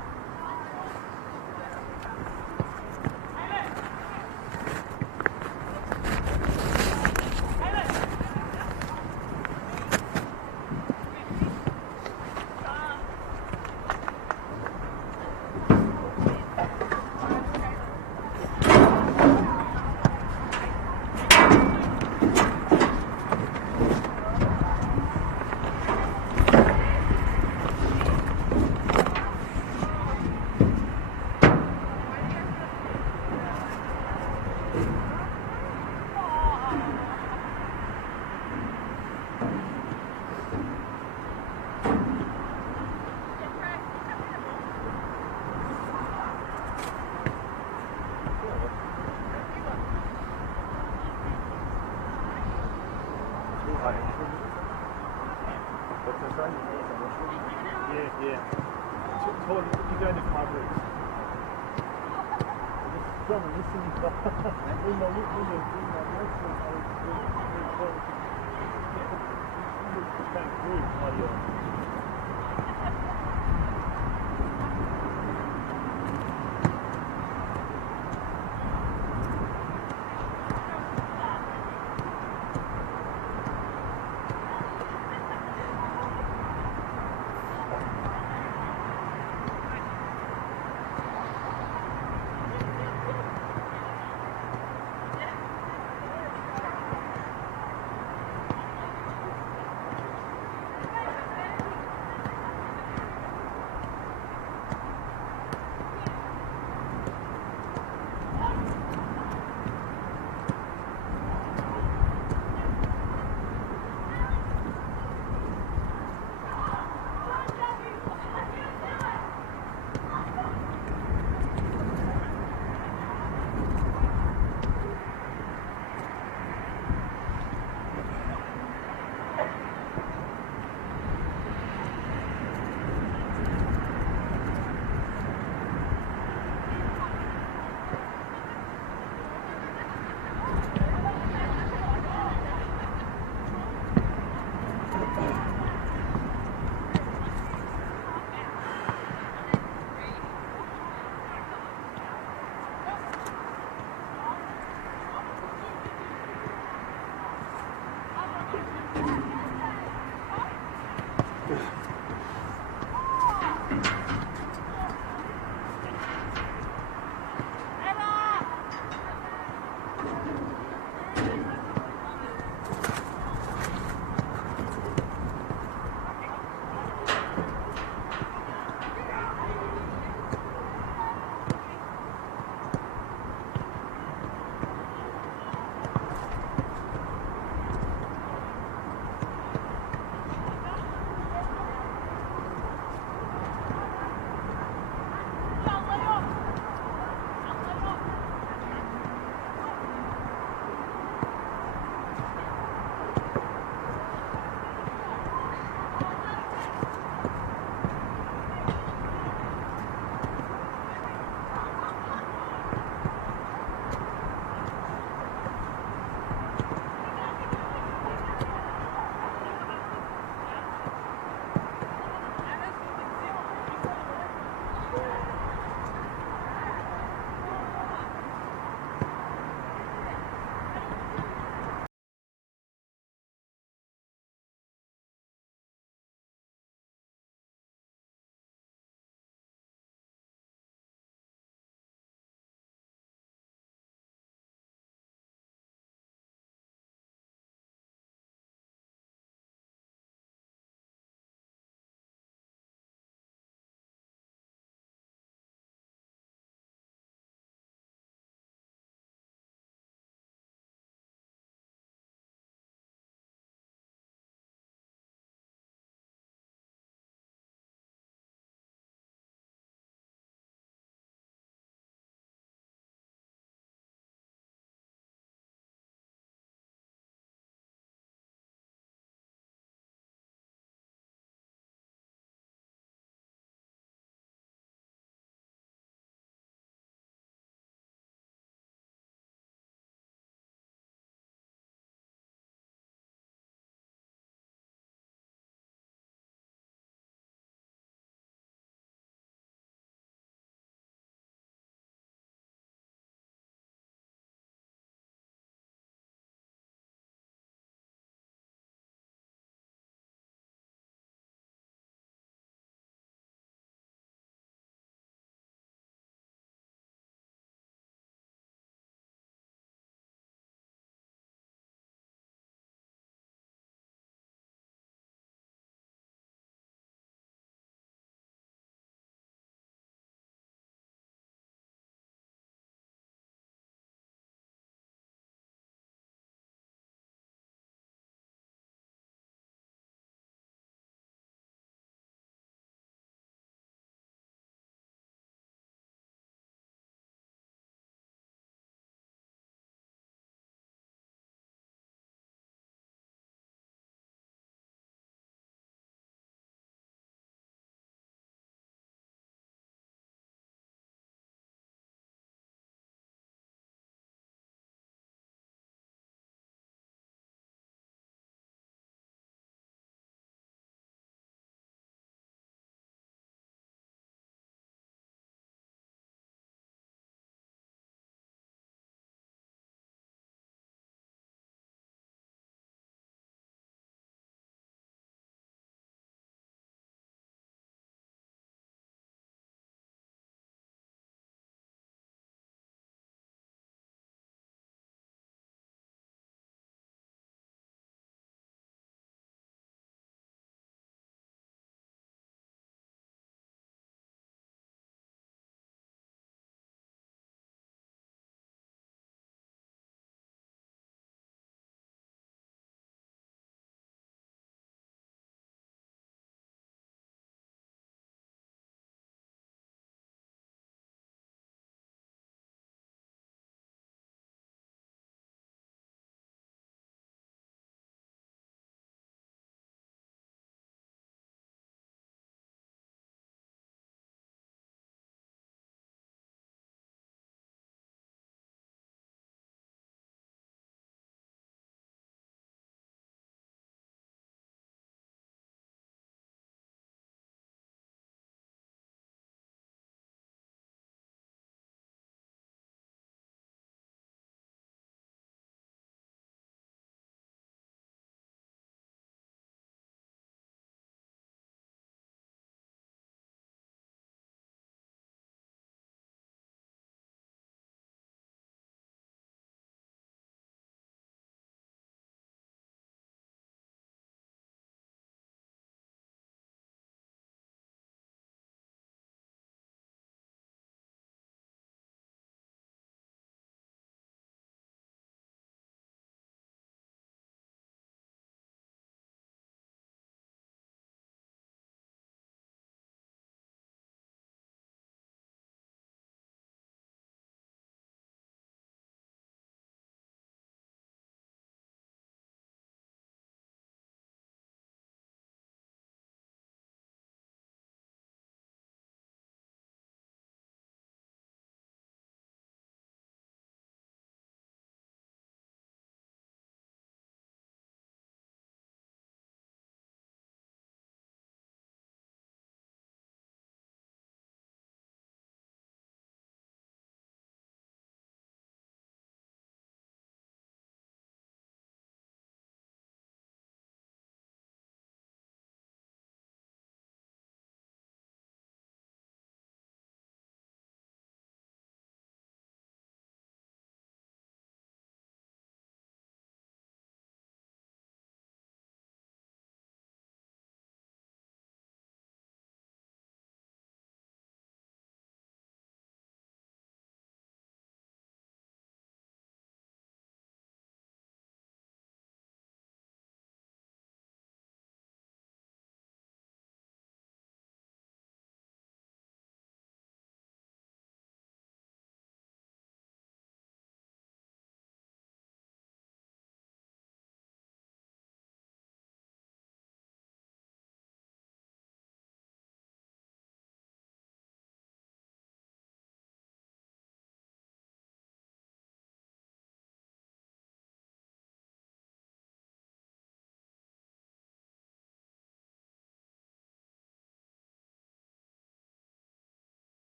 Yeah. Todd, you go into public. Someone listening to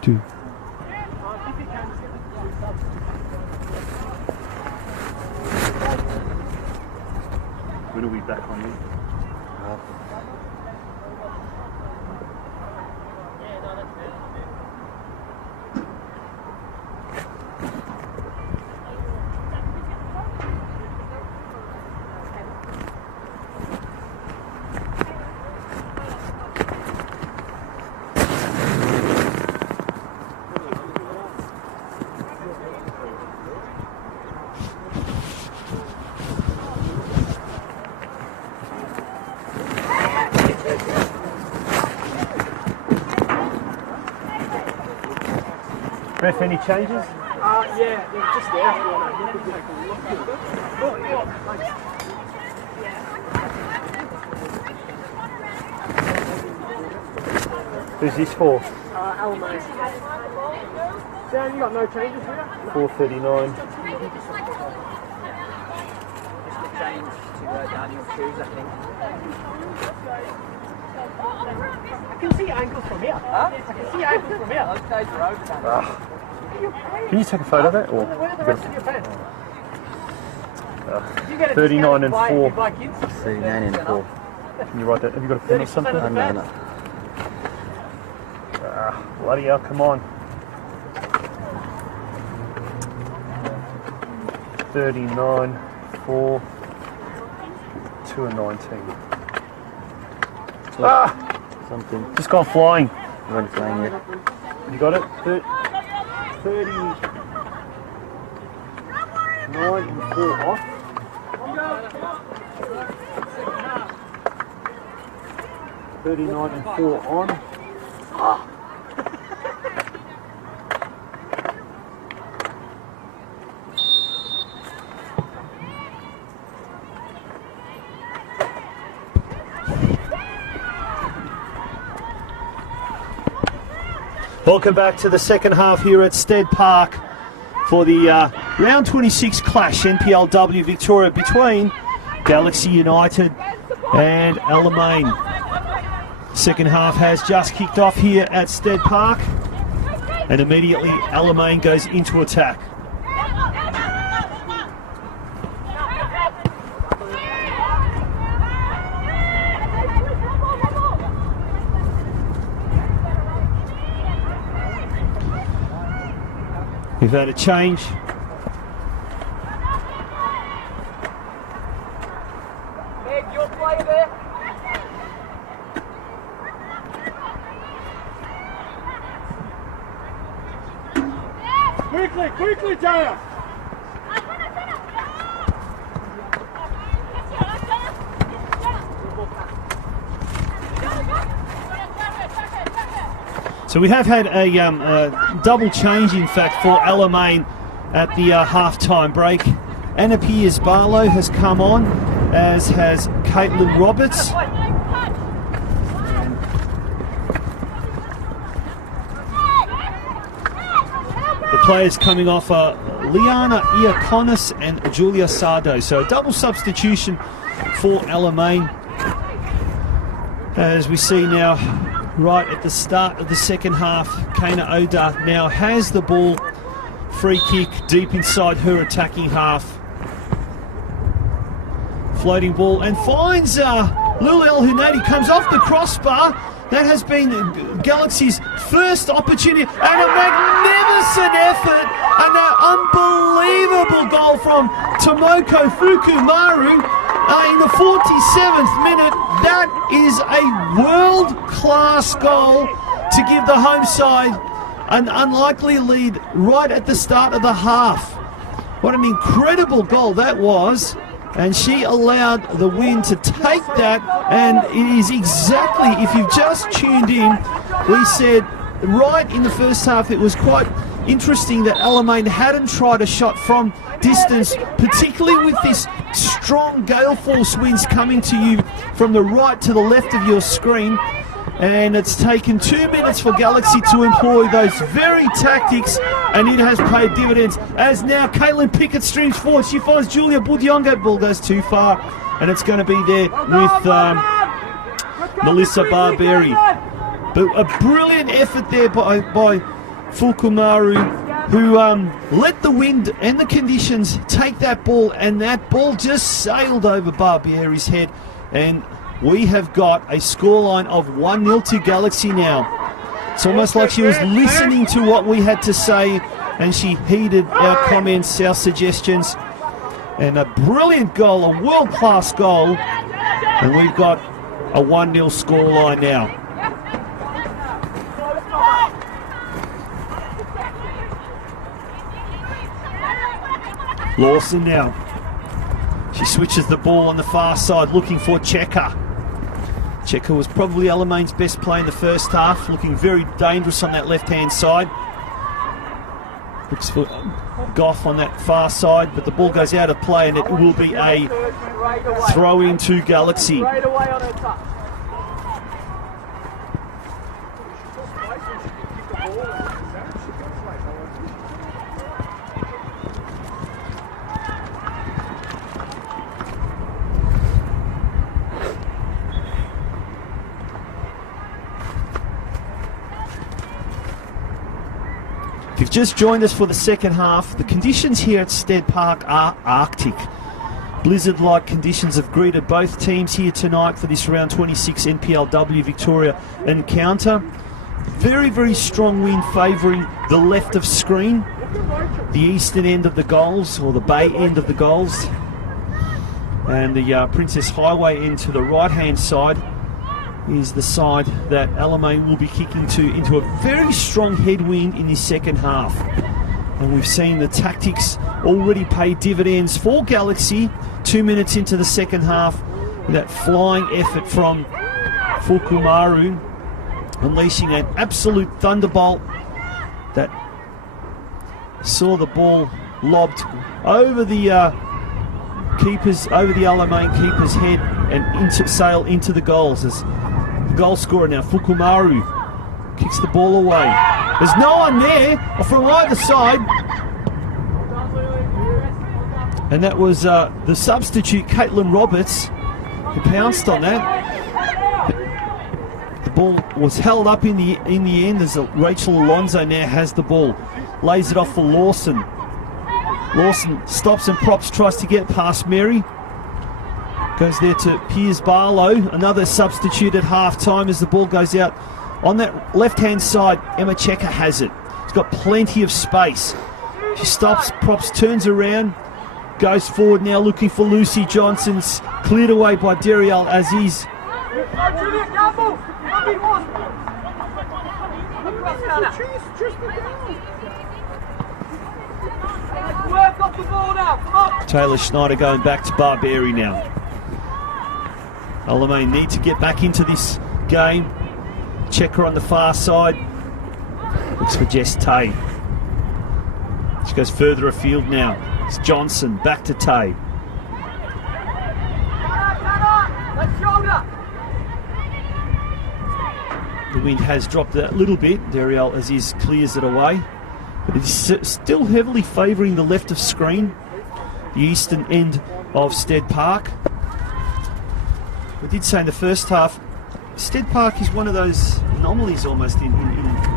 Do. When are we back on you? Ref, any changes? Yeah, just there. Who's this for? Alamein. Dan, you got no changes here? 4:39. Just a change to Daniel's shoes, I think. I can see your ankles from here. Huh? I can see your ankles from here. Those days are over, Dan. Can you take a photo of that? Or Where are the rest of your pants? You get a 39 and discount if 4. you buy kids. 39 and 4. Can you write that? Have you got a pen or 30% something? of the No, no. Bloody hell, come on. 39, 4, 2 and 19. Something. Just gone flying. You want flying yet? You got it? 39 and 4 off. 39 and 4 on. Welcome back to the second half here at Stead Park for the round 26 clash, NPLW Victoria, between Galaxy United and Alamein. Second half has just kicked off here at Stead Park, and immediately Alamein goes into attack. We've had a change. Meg, your player there. Quickly, Jaya! So we have had a double change, in fact, for Alamein at the half-time break. Anna Piers-Barlow has come on, as has Caitlin Roberts. The players coming off are Liana Iaconis and Julia Sardo. So a double substitution for Alamein. As we see now, right at the start of the second half. Kana Oda now has the ball. Free kick deep inside her attacking half. Floating ball and finds Lul El Hunadi, comes off the crossbar. That has been Galaxy's first opportunity, and a magnificent effort and an unbelievable goal from Tomoko Fukumaru in the 47th minute. That is a world-class goal to give the home side an unlikely lead right at the start of the half. What an incredible goal that was. And she allowed the Wind to take that, and it is exactly, if you've just tuned in, we said right in the first half it was quite interesting that Alamein hadn't tried a shot from distance, particularly with this strong gale force winds coming to you from the right to the left of your screen. And it's taken 2 minutes for Galaxy to employ those very tactics, and it has paid dividends. As now Caitlin Pickett streams forward, she finds Julia Budionga. Ball goes too far, and it's going to be there with Melissa Barberi. But a brilliant effort there by Fukumaru, who let the wind and the conditions take that ball, and that ball just sailed over Barberi's head, and we have got a scoreline of 1-0 to Galaxy now. It's almost like she was listening to what we had to say, and she heeded our comments, our suggestions. And a brilliant goal, a world-class goal. And we've got a 1-0 scoreline now. Lawson now. She switches the ball on the far side, looking for Checker. Checker was probably Alamein's best play in the first half, looking very dangerous on that left-hand side. Looks for Goff on that far side, but the ball goes out of play, and it will be a throw-in to Galaxy. If you've just joined us for the second half, the conditions here at Stead Park are Arctic. Blizzard-like conditions have greeted both teams here tonight for this round 26 NPLW Victoria encounter. Very, very strong wind favouring the left of screen, the eastern end of the goals, or the bay end of the goals, and the Princess Highway end to the right-hand side is the side that Alamein will be kicking to, into a very strong headwind in this second half. And we've seen the tactics already pay dividends for Galaxy 2 minutes into the second half. That flying effort from Fukumaru, unleashing an absolute thunderbolt that saw the ball lobbed over the keepers, over the Alamein keeper's head, and sail into the goals. As goal scorer now, Fukumaru, kicks the ball away. There's no one there from either side. And that was the substitute, Caitlin Roberts, who pounced on that. The ball was held up in the end as Rachel Alonso now has the ball. Lays it off for Lawson. Lawson stops and props, tries to get past Mary. Goes there to Piers Barlow, another substitute at half-time as the ball goes out. On that left-hand side, Emma Checker has it. She's got plenty of space. She stops, props, turns around, goes forward now looking for Lucy Johnson's cleared away by Dariel Aziz. Taylor Schneider going back to Barberi now. Alamein need to get back into this game. Checker on the far side. Looks for Jess Tay. She goes further afield now. It's Johnson, back to Tay. The wind has dropped a little bit. Dariel Aziz clears it away. But it is still heavily favouring the left of screen, the eastern end of Stead Park. I did say in the first half, Stead Park is one of those anomalies almost in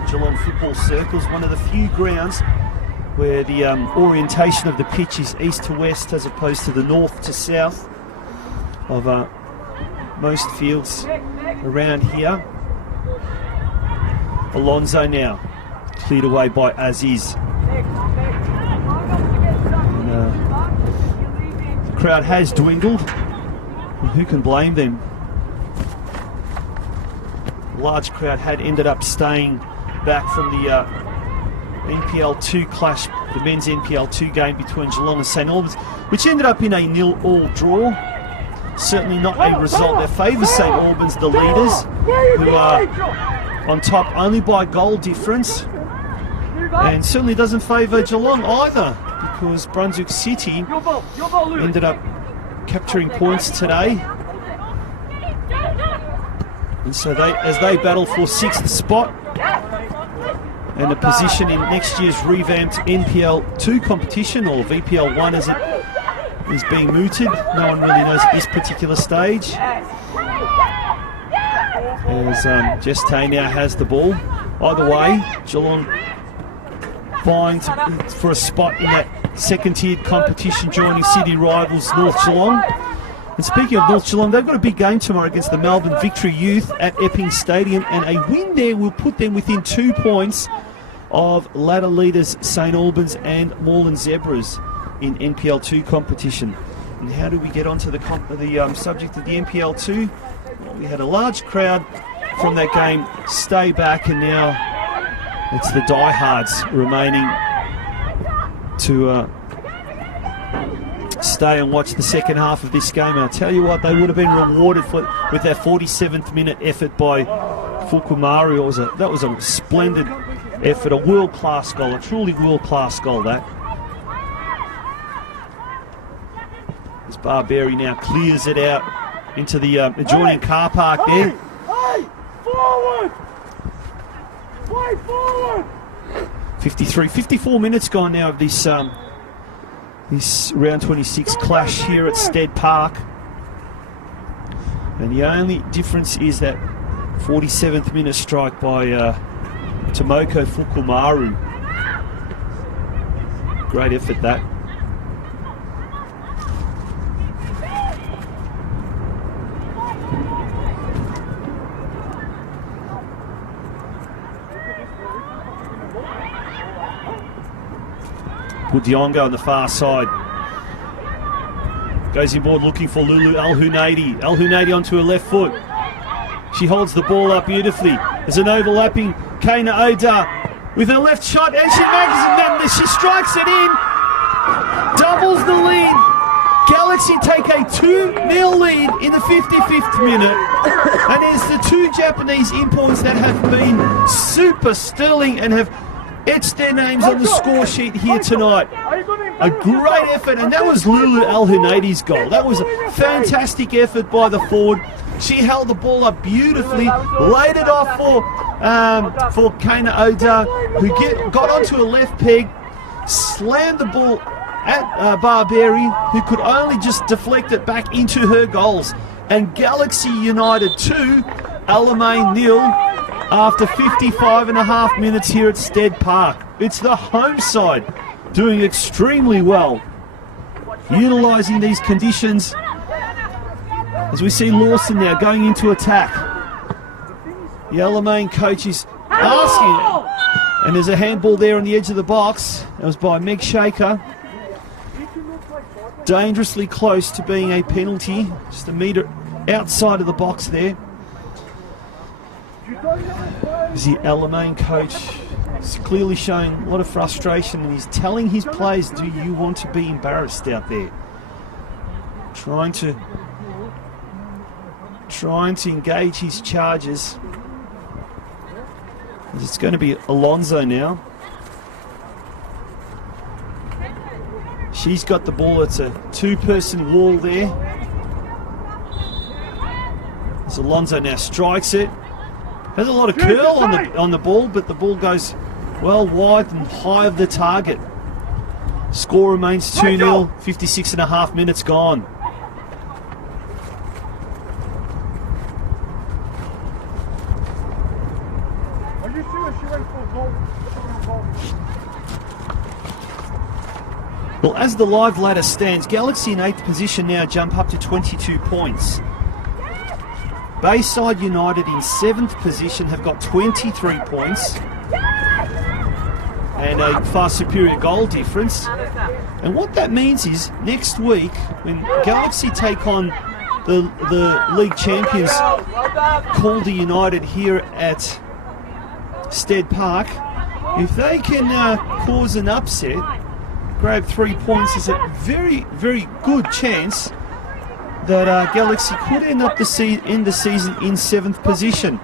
Geelong football circles. One of the few grounds where the orientation of the pitch is east to west as opposed to the north to south of most fields around here. Alonso now cleared away by Aziz. The crowd has dwindled, and who can blame them? The large crowd had ended up staying back from the NPL2 clash, the men's NPL2 game between Geelong and St Albans, which ended up in a 0-0 draw. Certainly not a result that favours St Albans, the leaders, who are on top only by goal difference, and certainly doesn't favour Geelong either, because Brunswick City ended up capturing points today, and so as they battle for 6th spot and a position in next year's revamped NPL2 competition, or VPL1 as it is being mooted. No one really knows at this particular stage. As Geste now has the ball. Either way, Geelong vying for a spot in that second-tiered competition, joining city rivals North Geelong. And speaking of North Geelong, they've got a big game tomorrow against the Melbourne Victory Youth at Epping Stadium, and a win there will put them within 2 points of ladder leaders St Albans and Moreland Zebras in NPL2 competition. And how do we get onto the subject of the NPL2? Well, we had a large crowd from that game stay back, and now it's the diehards remaining to stay and watch the second half of this game. And I'll tell you what, they would have been rewarded with their 47th minute effort by Fukumaru. That was a splendid effort, a world-class goal, a truly world-class goal that. As Barberi now clears it out into the adjoining car park there. Hey, forward! Play forward! 54 minutes gone now of this this round 26 clash here at Stead Park, and the only difference is that 47th minute strike by Tomoko Fukumaru. Great effort that. Budiongo on the far side. Goes inboard looking for Lulu Al-Hunaidi. Al-Hunaidi onto her left foot. She holds the ball up beautifully. There's an overlapping Kaina Oda with her left shot, and she strikes it in. Doubles the lead. Galaxy take a 2-0 lead in the 55th minute. And there's the two Japanese imports that have been super sterling and have etched their names on the score sheet here tonight. A great effort, and that was Lulu Al-Hunaidi's goal. That was a fantastic effort by the forward. She held the ball up beautifully, laid it off for Kaina Oda, who got onto a left peg, slammed the ball at Barberi, who could only just deflect it back into her goals. And Galaxy United 2, Alamein 0, after 55.5 minutes here at Stead Park. It's the home side doing extremely well, utilising these conditions. As we see Lawson now going into attack. The Alamein coach is asking, and there's a handball there on the edge of the box. That was by Meg Shaker. Dangerously close to being a penalty, just a metre outside of the box there. As the Alamein coach is clearly showing a lot of frustration, and he's telling his players, do you want to be embarrassed out there? Trying to engage his charges. It's going to be Alonso now. She's got the ball. It's a two-person wall there. As Alonso now strikes it. Has a lot of curl on the ball, but the ball goes well wide and high of the target. Score remains 2-0, 56.5 minutes gone. Well, as the live ladder stands, Galaxy in 8th position now jump up to 22 points. Bayside United in 7th position have got 23 points and a far superior goal difference. And what that means is next week, when Galaxy take on the league champions Calder United here at Stead Park, if they can cause an upset, grab 3 points, there's a very, very good chance that Galaxy could end up the season in 7th position.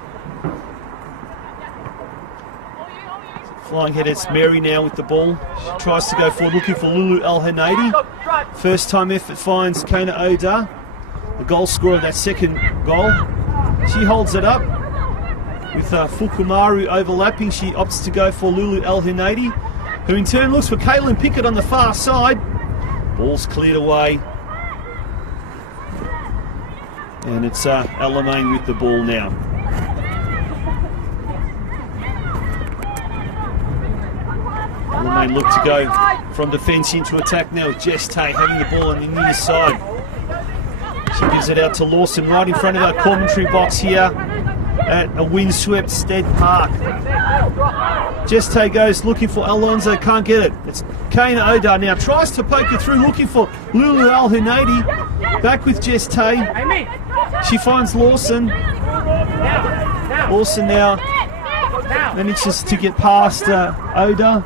Flying head, it's Mary now with the ball. She tries to go forward, looking for Lulu El Hanadi. First time effort finds Kana Oda, the goal scorer of that second goal. She holds it up with Fukumaru overlapping. She opts to go for Lulu El Hanadi, who in turn looks for Caitlin Pickett on the far side. Ball's cleared away. And it's Alamein with the ball now. Alamein look to go from defence into attack now with Jess Tay having the ball on the near side. She gives it out to Lawson right in front of our commentary box here at a windswept Stead Park. Jess Tay goes looking for Alonso, can't get it. It's Kana Oda now, tries to poke it through, looking for Lulu Al Hunaydi. Back with Jess Tay. She finds Lawson. Lawson now manages to get past Oda.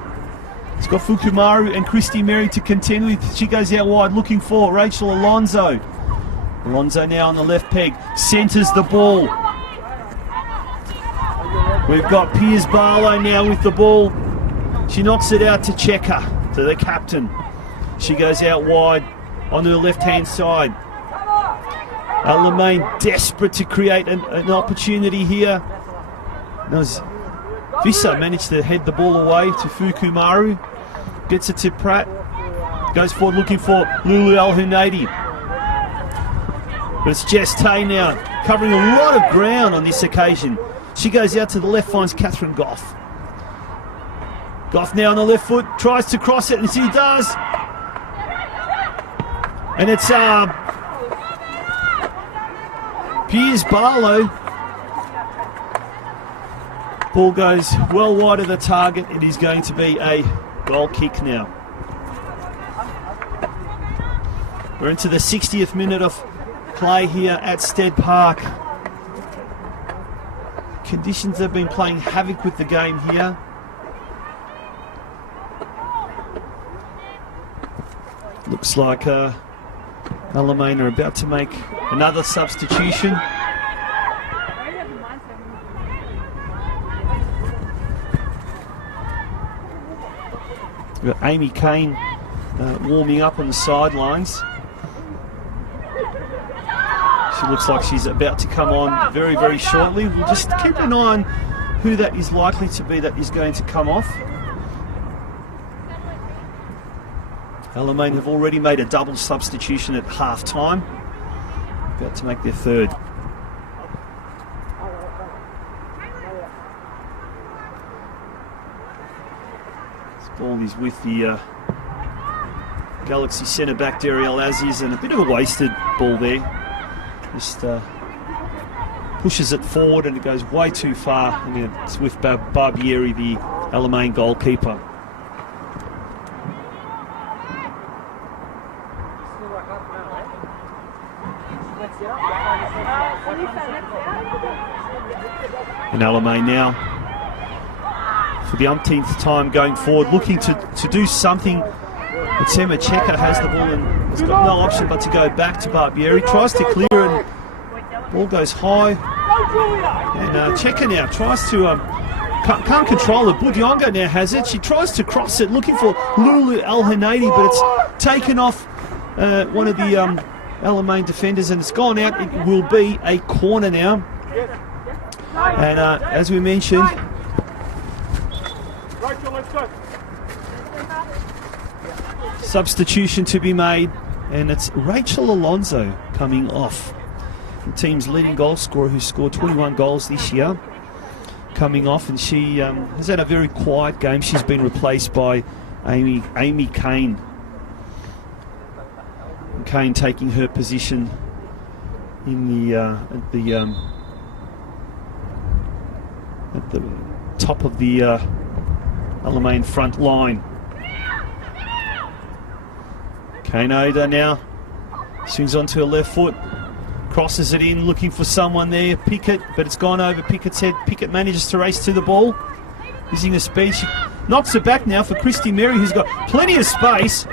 It's got Fukumaru and Christy Mary to contend with. She goes out wide looking for Rachel Alonso. Alonso now on the left peg, centres the ball. We've got Piers Barlow now with the ball. She knocks it out to Checker, to the captain. She goes out wide on her left-hand side. Alamein desperate to create an opportunity here. Vissa managed to head the ball away to Fukumaru. Gets it to Pratt. Goes forward looking for Lulu Al Hunaydi. But it's Jess Tay now, covering a lot of ground on this occasion. She goes out to the left, finds Catherine Goff. Goff now on the left foot, tries to cross it, and she does. And it's Piers Barlow. Ball goes well wide of the target. It is going to be a goal kick now. We're into the 60th minute of play here at Stead Park. Conditions have been playing havoc with the game here. Looks like Alamein are about to make another substitution. We've got Amy Kane warming up on the sidelines. She looks like she's about to come on very, very shortly. We'll just keep an eye on who that is likely to be that is going to come off. Alamein have already made a double substitution at half-time. About to make their third. This ball is with the Galaxy centre-back Dariel Aziz, and a bit of a wasted ball there. Just pushes it forward and it goes way too far, and it's with Barbieri, the Alamein goalkeeper. And Alamein now, for the umpteenth time going forward, looking to do something. But Emma Checker has the ball and has got no option but to go back to Barbieri. Tries to clear and ball goes high. And Checker now tries to, can't control it. Budyonga now has it. She tries to cross it, looking for Lulu Al Hanaydi, but it's taken off one of the Alamein defenders and it's gone out. It will be a corner now. And as we mentioned, substitution to be made, and it's Rachel Alonso coming off. The team's leading goal scorer who scored 21 goals this year. coming off, and she has had a very quiet game. She's been replaced by Amy Kane. And Kane taking her position in at the top of the Alamein front line. Kane Oda now swings onto her left foot, crosses it in, looking for someone there, Pickett, but it's gone over Pickett's head. Pickett manages to race to the ball, using the speed. She knocks it back now for Christy Mary, who's got plenty of space.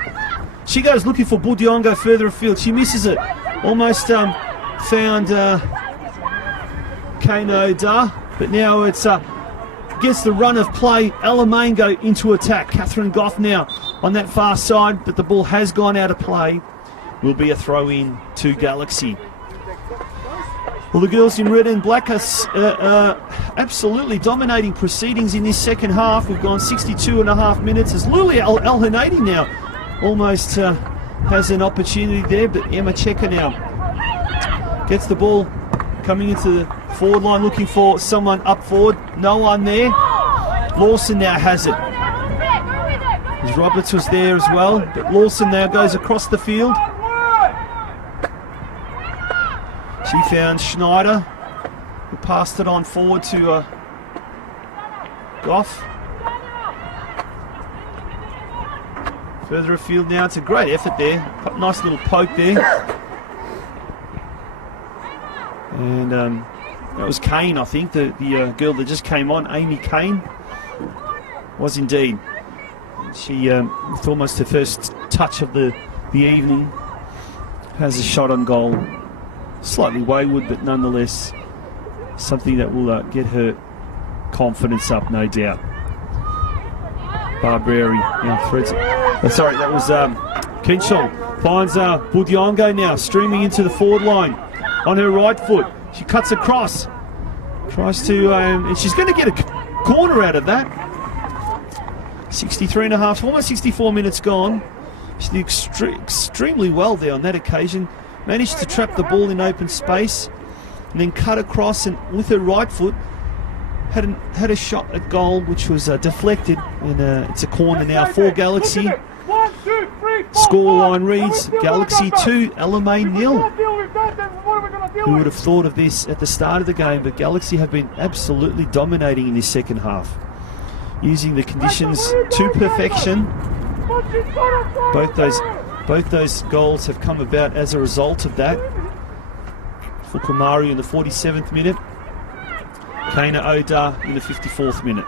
She goes looking for Budiongo further afield. She misses it. Almost found Kane Oda, but now it's gets the run of play. Alamein go into attack. Catherine Goff now on that far side, but the ball has gone out of play. Will be a throw in to Galaxy. Well, the girls in red and black are absolutely dominating proceedings in this second half. We've gone 62.5 minutes as Luli El Hanadi now almost has an opportunity there, but Emma Checker now gets the ball coming into the forward line, looking for someone up forward. No one there. Lawson now has it. As Roberts was there as well, but Lawson now goes across the field. She found Schneider, who passed it on forward to Goff. Further afield now. It's a great effort there. Nice little poke there. And that was Kane, I think, the girl that just came on, Amy Kane, was indeed. She, with almost her first touch of the evening, has a shot on goal. Slightly wayward, but nonetheless something that will get her confidence up, no doubt. Barberi now threads it. Sorry, that was Kinchell. Finds Budiongo now streaming into the forward line on her right foot. She cuts across. Tries to, and she's going to get a corner out of that. 63.5, almost 64 minutes gone. She did extremely well there on that occasion. Managed to trap the ball in open space and then cut across, and with her right foot had a shot at goal which was deflected, and it's a corner now for Galaxy. Scoreline reads Galaxy 2, Alamein 0. Who would have thought of this at the start of the game? But Galaxy have been absolutely dominating in this second half, using the conditions to perfection. Both those goals have come about as a result of that. For Kumari in the 47th minute, Kana Oda in the 54th minute.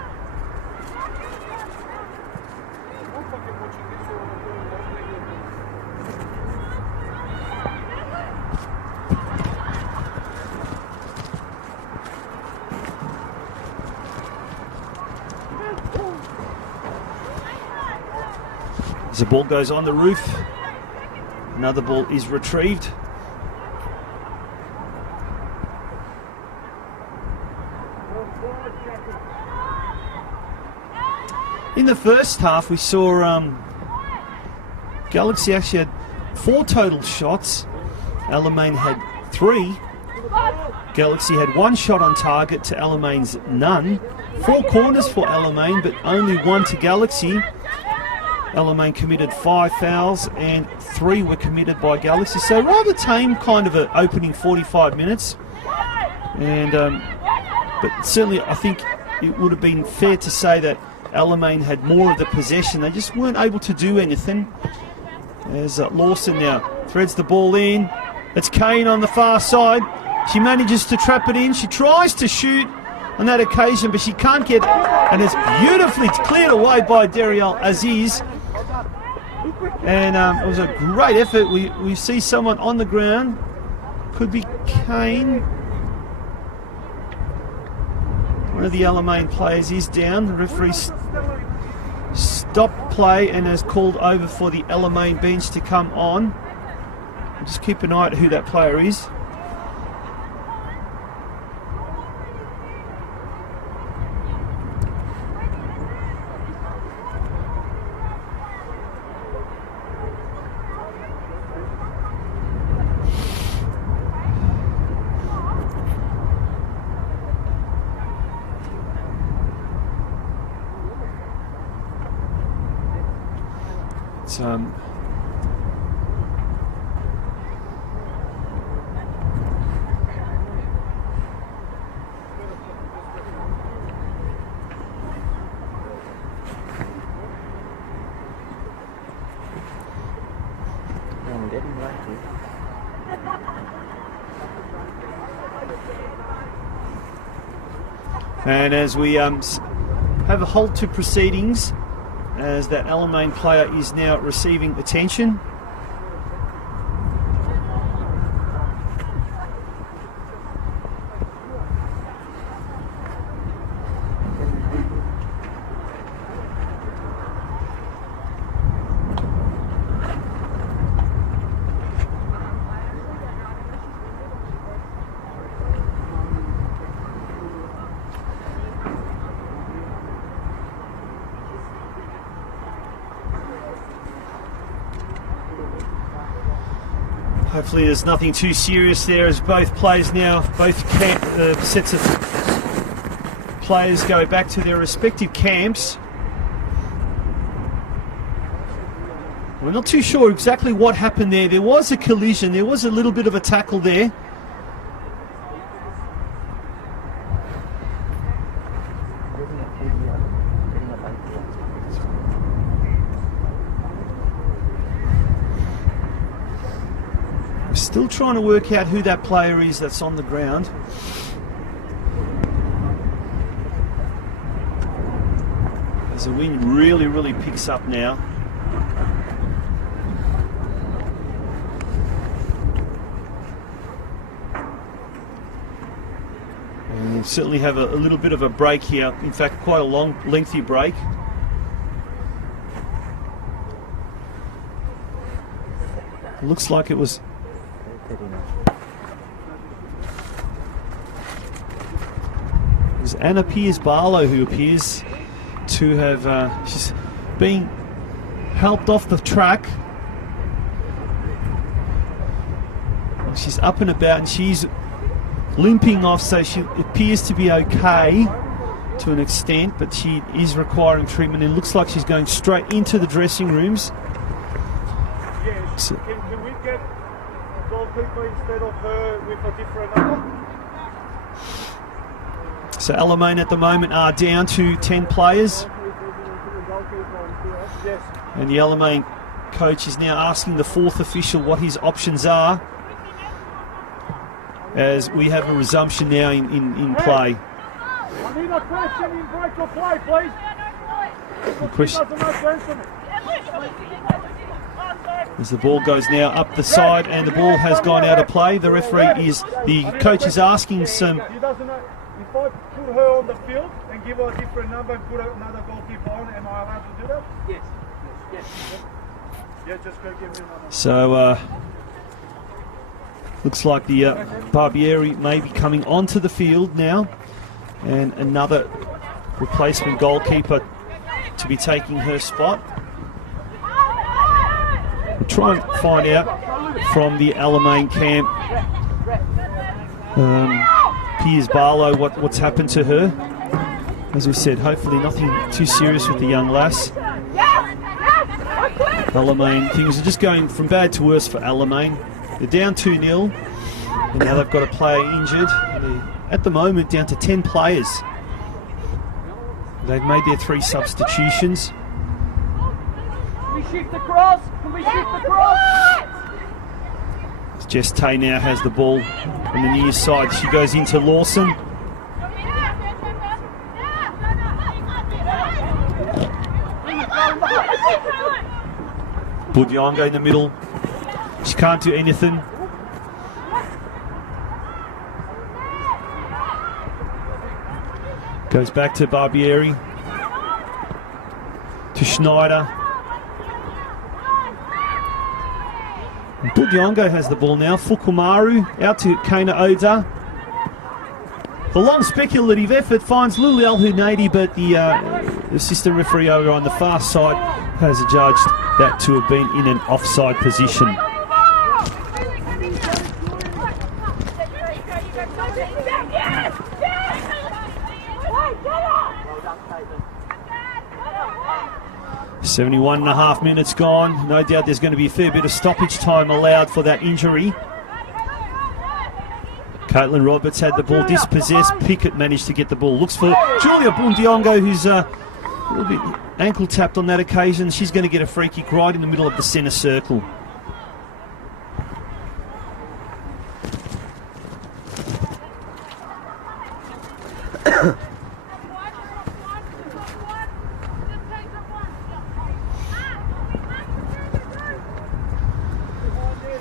As the ball goes on the roof, another ball is retrieved. In the first half, we saw Galaxy actually had 4 total shots. Alamein had 3. Galaxy had 1 shot on target to Alamein's none. 4 corners for Alamein, but only 1 to Galaxy. Alamein committed 5 fouls and 3 were committed by Galaxy. So rather tame kind of an opening 45 minutes. And but certainly I think it would have been fair to say that Alamein had more of the possession. They just weren't able to do anything. As Lawson now threads the ball in. It's Kane on the far side. She manages to trap it in. She tries to shoot on that occasion, but she can't get, and it's beautifully cleared away by Dariel Aziz. And it was a great effort. We see someone on the ground. Could be Kane. One of the Alamein players is down. The referee stopped play and has called over for the Alamein bench to come on. Just keep an eye on who that player is. But I'm getting lucky. and as we have a halt to proceedings, as that Alamein player is now receiving attention. Hopefully there's nothing too serious there, as both players now, both sets of players go back to their respective camps. We're not too sure exactly what happened there. There was a collision, there was a little bit of a tackle there. Still trying to work out who that player is that's on the ground. As the wind really picks up now. And we'll certainly have a little bit of a break here. In fact, quite a long, lengthy break. It looks like it was... It was Anna Piers-Barlow who appears to have she's been helped off the track. She's up and about and she's limping off, so she appears to be okay to an extent, but she is requiring treatment and looks like she's going straight into the dressing rooms. Yes. So, Can we get a goalkeeper instead of her with a different number? so Alamein at the moment are down to 10 players. Yes. And the Alamein coach is now asking the fourth official what his options are, as we have a resumption now in play. I need a question in break or play, please. The question, Doesn't make sense to me. as the ball goes now up the side and the ball has gone out of play, the coach is asking some... He doesn't know. If I put her on the field and give her a different number and put another goalkeeper on, am I allowed to do that? Yes. Yeah, just go give me another. So, looks like the Barbieri may be coming onto the field now, and another replacement goalkeeper to be taking her spot. We'll try and find out from the Alamein camp, Piers-Barlow, what's happened to her. As we said, hopefully nothing too serious with the young lass. Alamein, things are just going from bad to worse for Alamein. They're down 2-0, and now they've got a player injured. They're, at the moment, down to 10 players. They've made their 3 substitutions. Can we shift across? Can we shift across? Jess Tay now has the ball on the near side. She goes into Lawson. Budiongo in the middle. She can't do anything. Goes back to Barbieri. To Schneider. Budiongo has the ball now. Fukumaru out to Kana Oda. The long speculative effort finds Luli El Hunaydi, but the assistant referee over on the far side has adjudged that to have been in an offside position. 71.5 minutes gone. No doubt there's going to be a fair bit of stoppage time allowed for that injury. Caitlin Roberts had the ball dispossessed. Pickett managed to get the ball. Looks for Julia Bundiongo, who's a little bit ankle tapped on that occasion. She's going to get a free kick right in the middle of the centre circle.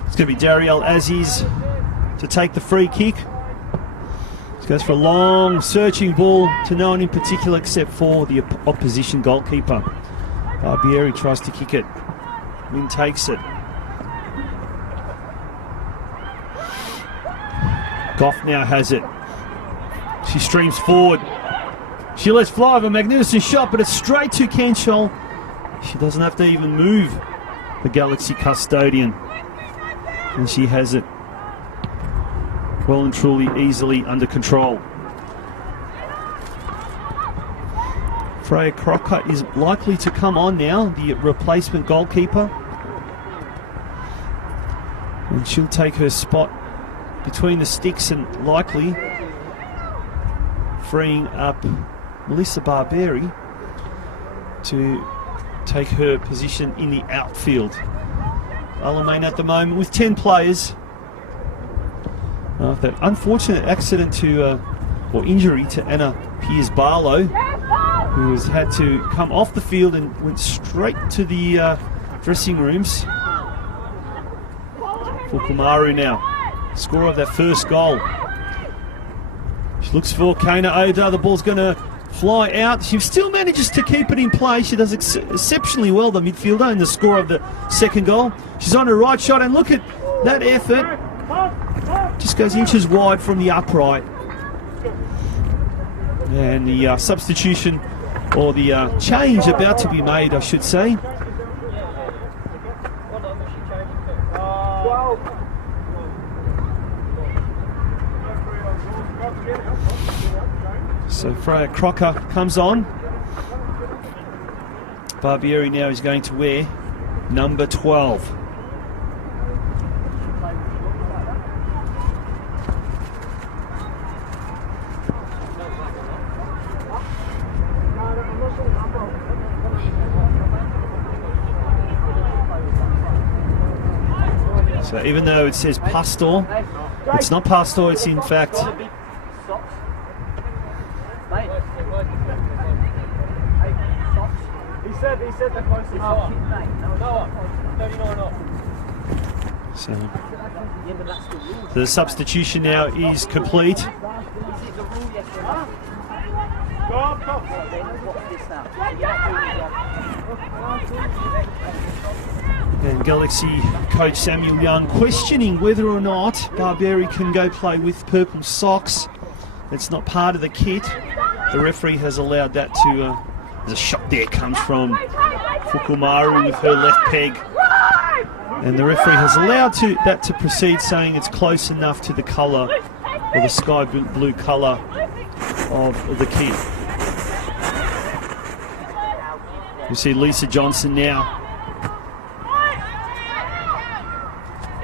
It's going to be Darielle Aziz to take the free kick. She goes for a long searching ball to no one in particular except for the opposition goalkeeper. Barbieri tries to kick it. Wynn takes it. Goff now has it. She streams forward. She lets fly of a magnificent shot, but it's straight to Kenchol. She doesn't have to even move the Galaxy custodian. And she has it well and truly easily under control. Freya Crocker is likely to come on now, the replacement goalkeeper. And she'll take her spot between the sticks and likely freeing up Melissa Barbieri to take her position in the outfield. Alamein at the moment with 10 players. That unfortunate accident to or injury to Anna Piers-Barlow, who has had to come off the field and went straight to the dressing rooms. For Kumaru now, scorer of that first goal. She looks for Kana Oda. The ball's going to fly out. She still manages to keep it in play. She does exceptionally well, the midfielder, and the score of the second goal. She's on her right shot, and look at that effort. Just goes inches wide from the upright. And the substitution, or the change about to be made, I should say. So Freya Crocker comes on. Barbieri now is going to wear number 12. So even though it says Pastor, it's not Pastor, it's in fact He said the close enough. so the substitution now is complete. And Galaxy coach Samuel Young questioning whether or not Barbieri can go play with purple socks. It's not part of the kit. The referee has allowed that to... the shot there comes from Fukumaru with her left peg. And the referee has allowed that to proceed, saying it's close enough to the colour, or the sky blue colour of the kit. You see Lisa Johnson now.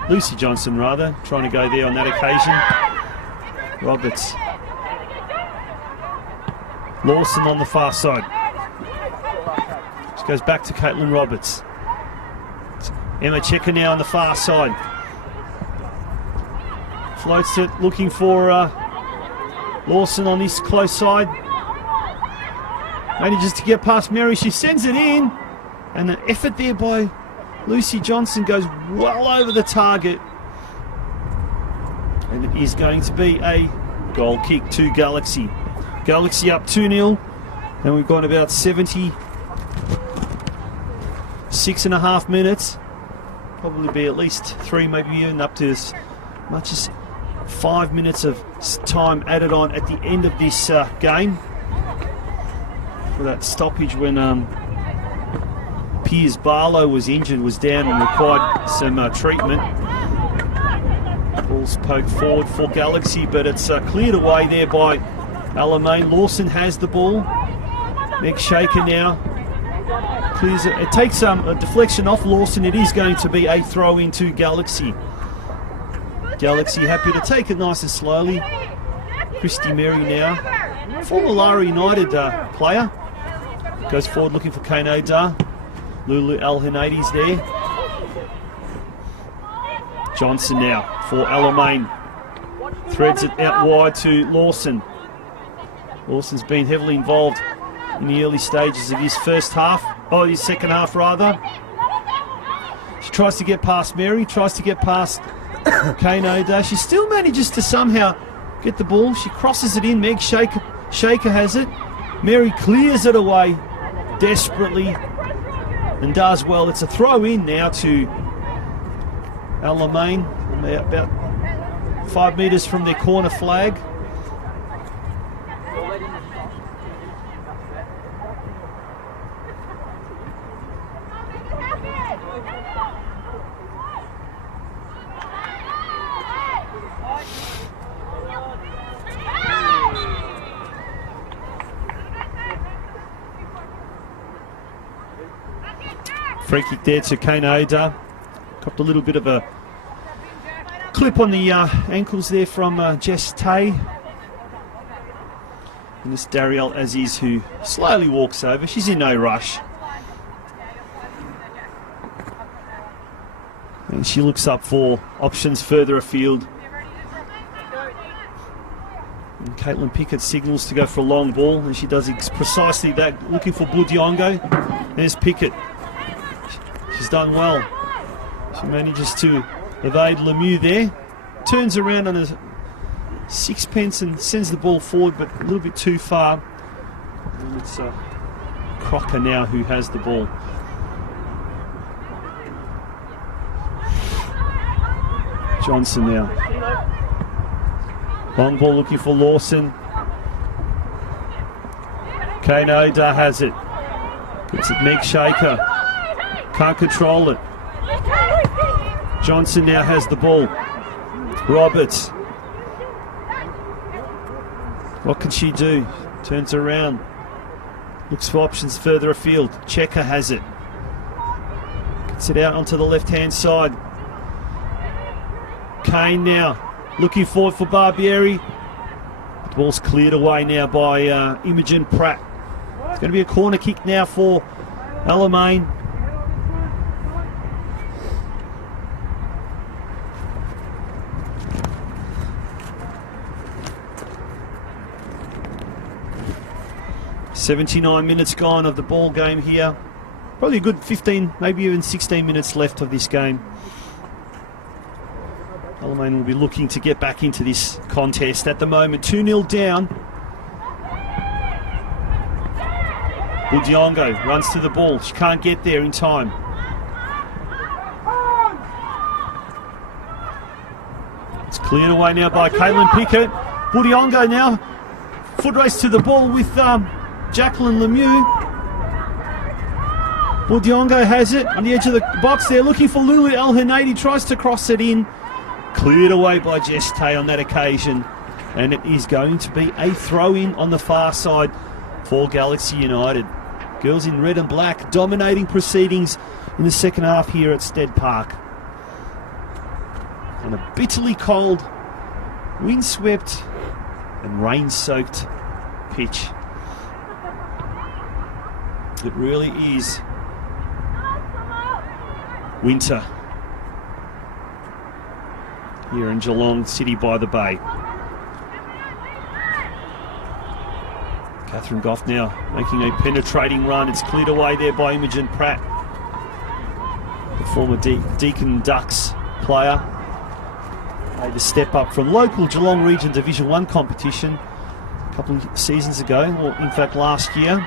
Lucy Johnson, rather, trying to go there on that occasion. Roberts. Lawson on the far side. Just goes back to Caitlin Roberts. It's Emma Checker now on the far side. Floats it, looking for Lawson on this close side. Manages to get past Mary. She sends it in. And the effort there by Lucy Johnson goes well over the target. And it is going to be a goal kick to Galaxy. Galaxy up 2-0. And we've gone about 76.5 minutes. Probably be at least 3, maybe even up to as much as 5 minutes of time added on at the end of this game. For that stoppage when Piers-Barlow was injured, was down and required some treatment. Ball's poked forward for Galaxy, but it's cleared away there by Alamein. Lawson has the ball. Meg Shaker now clears it. It takes a deflection off Lawson. It is going to be a throw into Galaxy. Galaxy happy to take it nice and slowly. Christy Mary now, former Lara United player, goes forward looking for Kane O'Dar. Lulu Al-Hanadi's there. Johnson now for Alamein. Threads it out wide to Lawson. Lawson's been heavily involved in the early stages of his first half, or his second half rather. She tries to get past Mary, tries to get past Kane O'Dar. She still manages to somehow get the ball. She crosses it in. Meg Shaker has it. Mary clears it away desperately and does well. It's a throw in now to Alamein, about 5 metres from their corner flag. Free kick there to Kane O'Dar. Copped a little bit of a clip on the ankles there from Jess Tay. And this Darielle Aziz, who slowly walks over. She's in no rush. And she looks up for options further afield. And Caitlin Pickett signals to go for a long ball, and she does precisely that, looking for Budiongo. There's Pickett. She's done well. She manages to evade Lemieux there. Turns around on a sixpence and sends the ball forward, but a little bit too far. And it's Crocker now who has the ball. Johnson now. Long ball looking for Lawson. Kane O'Dar has it. It's Meg Shaker. Can't control it. Johnson now has the ball. Roberts. What can she do? Turns around. Looks for options further afield. Checker has it. Gets it out onto the left-hand side. Kane now looking forward for Barbieri. The ball's cleared away now by Imogen Pratt. It's going to be a corner kick now for Alamein. .79 minutes gone of the ball game here. Probably a good 15, maybe even 16 minutes left of this game. Alamein will be looking to get back into this contest at the moment. 2-0 down. Budiongo runs to the ball. She can't get there in time. It's cleared away now by Caitlin Pickett. Budiongo now. Foot race to the ball with Jacqueline Lemieux. Budiongo has it on the edge of the box there, looking for Lulu El-Hanadi, tries to cross it in. Cleared away by Jess Tay on that occasion. And it is going to be a throw-in on the far side for Galaxy United. Girls in red and black dominating proceedings in the second half here at Stead Park. On a bitterly cold, windswept and rain-soaked pitch. It really is winter here in Geelong City by the Bay. Catherine Goff now making a penetrating run. It's cleared away there by Imogen Pratt, the former Deakin Ducks player. Made a step up from local Geelong Region Division 1 competition a couple of seasons ago, or in fact last year,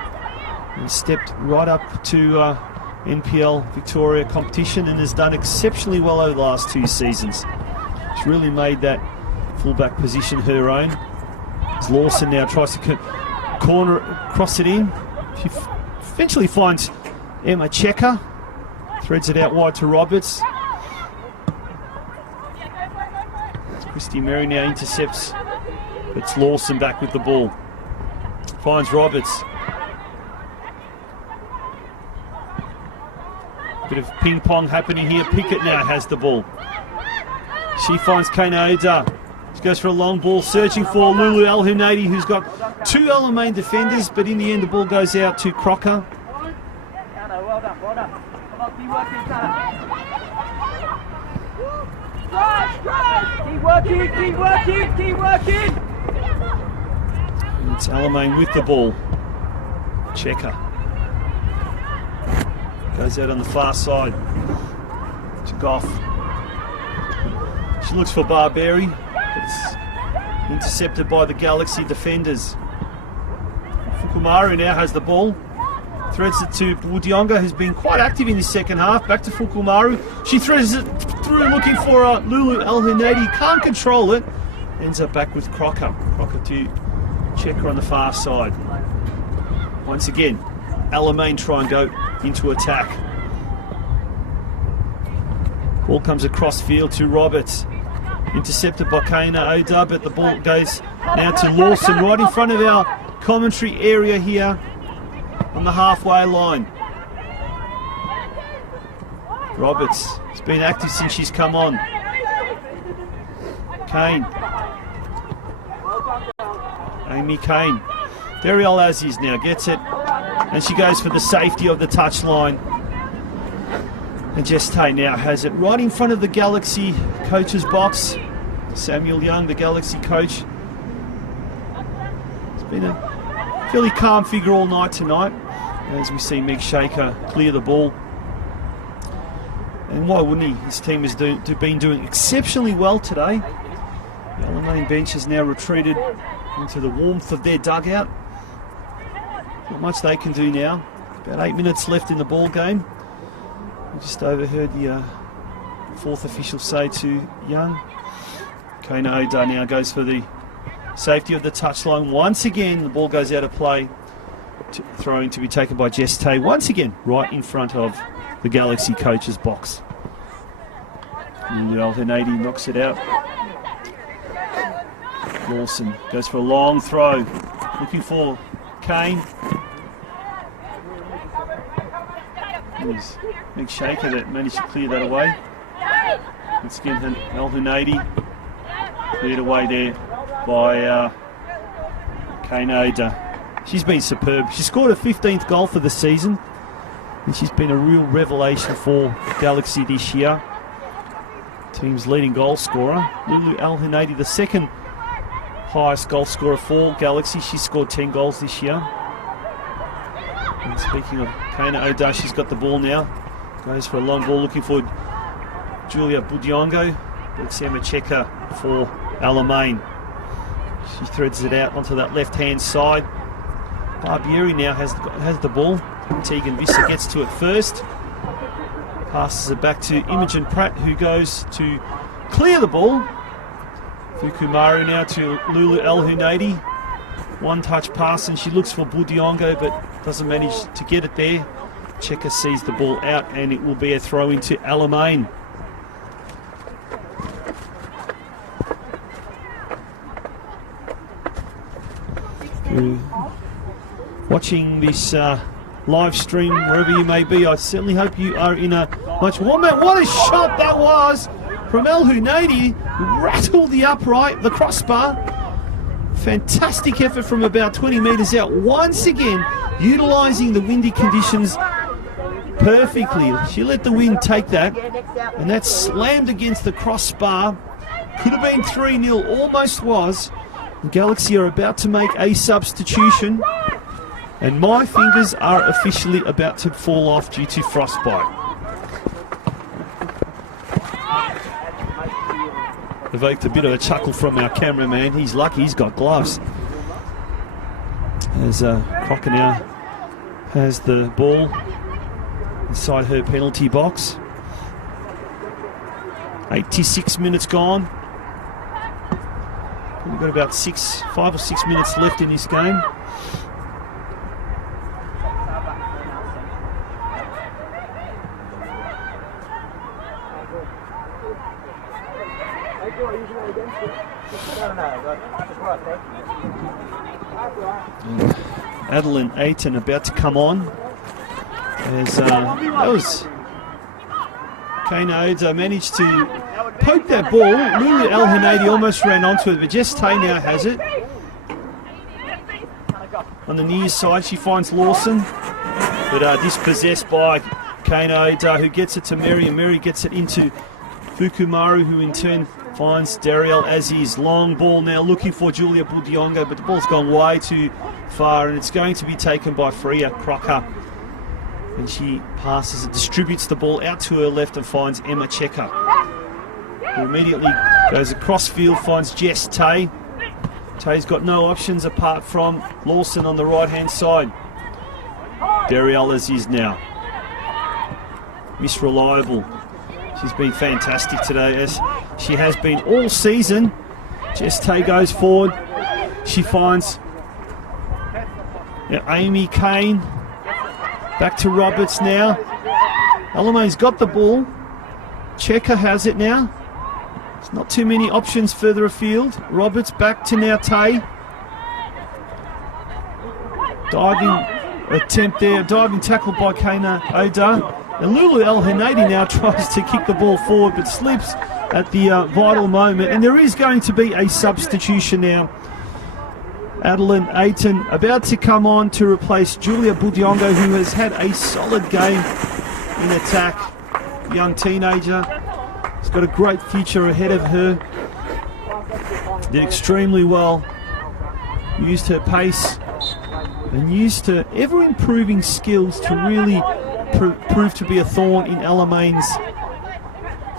and stepped right up to NPL Victoria competition and has done exceptionally well over the last 2 seasons. She's really made that fullback position her own. As Lawson now tries to corner, cross it in. She eventually finds Emma Checker, threads it out wide to Roberts. Christy Mary now intercepts. It's Lawson back with the ball. Finds Roberts. Bit of ping pong happening here. Pickett now has the ball. She finds Kana Oda. She goes for a long ball, searching for Lulu El Hunadi, who's got two Alamein defenders, but in the end the ball goes out to Crocker. Kana, well done, well done. Come on, keep working, Kana. Keep working, keep working, keep working. It's Alamein with the ball. Checker. Goes out on the far side to Goff. She looks for Barberi, but it's intercepted by the Galaxy defenders. Fukumaru now has the ball. Threads it to Budionga, who's been quite active in the second half. Back to Fukumaru. She threads it through looking for Lulu El Hunadi. Can't control it. Ends up back with Crocker. Crocker to Checker on the far side. Once again, Alamein try and go into attack. Ball comes across field to Roberts. Intercepted by Kana Oda, but the ball goes now to Lawson right in front of our commentary area here on the halfway line. Roberts has been active since she's come on. Kane. Amy Kane. Dariel Aziz now gets it, and she goes for the safety of the touchline. And Geste now has it right in front of the Galaxy coach's box. Samuel Young, the Galaxy coach. It's been a fairly calm figure all night tonight, as we see Meg Shaker clear the ball. And why wouldn't he? His team has been doing exceptionally well today. The Alamein bench has now retreated into the warmth of their dugout. Not much they can do now. About 8 minutes left in the ball game. We just overheard the fourth official say to Young. Kana Oda now goes for the safety of the touchline. Once again, the ball goes out of play. Throwing to be taken by Geste. Once again, right in front of the Galaxy coach's box. And El Hunadi knocks it out. Lawson goes for a long throw. Looking for Kane. It was Meg Shaker that managed to clear that away. Once again, El Hunadi cleared away there by Kana Oda. She's been superb. She scored her 15th goal for the season, and she's been a real revelation for Galaxy this year. Team's leading goal scorer. Lulu El Hunadi, the second highest goal scorer for Galaxy. She scored 10 goals this year. And speaking of Kana Oda, she's got the ball now. Goes for a long ball looking for Julia Budiongo. Alexema Checker for Alamein. She threads it out onto that left-hand side. Barbieri now has the ball. Tegan Visser gets to it first. Passes it back to Imogen Pratt, who goes to clear the ball. Fukumaru now to Lulu El Hunadi. One touch pass, and she looks for Budiongo, but doesn't manage to get it there. Checker sees the ball out, and it will be a throw into Alamein. Watching this live stream wherever you may be, I certainly hope you are in a much warmer. What a shot that was from El Hunadi. Rattled the upright, the crossbar. Fantastic effort from about 20 metres out. Once again, utilising the windy conditions perfectly. She let the wind take that, and that slammed against the crossbar. Could have been 3-0, almost was. Galaxy are about to make a substitution, and my fingers are officially about to fall off due to frostbite. Evoked a bit of a chuckle from our cameraman. He's lucky he's got gloves. As Crocker now has the ball inside her penalty box. 86 minutes gone. We've got about 5 or 6 minutes left in this game. Adeline Ayton about to come on. As that was Kana Oda managed to poke that ball. Lulu El Hanadi almost ran onto it, but Jess Tay now has it. On the near side, she finds Lawson, but dispossessed by Kana Oda, who gets it to Mary, and Mary gets it into Fukumaru, who in turn finds Dariel Aziz. Long ball now looking for Julia Budiongo, but the ball's gone way too far, and it's going to be taken by Freya Crocker. And she passes it, distributes the ball out to her left and finds Emma Checker, who immediately goes across field, finds Jess Tay. Tay's got no options apart from Lawson on the right-hand side. Dariel Aziz now. Miss Reliable. She's been fantastic today, as she has been all season. Jess Tay goes forward. She finds Amy Kane. Back to Roberts now. Alamein's got the ball. Checker has it now. There's not too many options further afield. Roberts back to now Tay. Diving attempt there. Diving tackle by Kana Oda. And Lulu El Hanadi now tries to kick the ball forward, but slips at the vital moment. And there is going to be a substitution now. Adeline Ayton about to come on to replace Julia Budiongo, who has had a solid game in attack. Young teenager. She's got a great future ahead of her. Did extremely well. Used her pace and used her ever-improving skills to really prove to be a thorn in the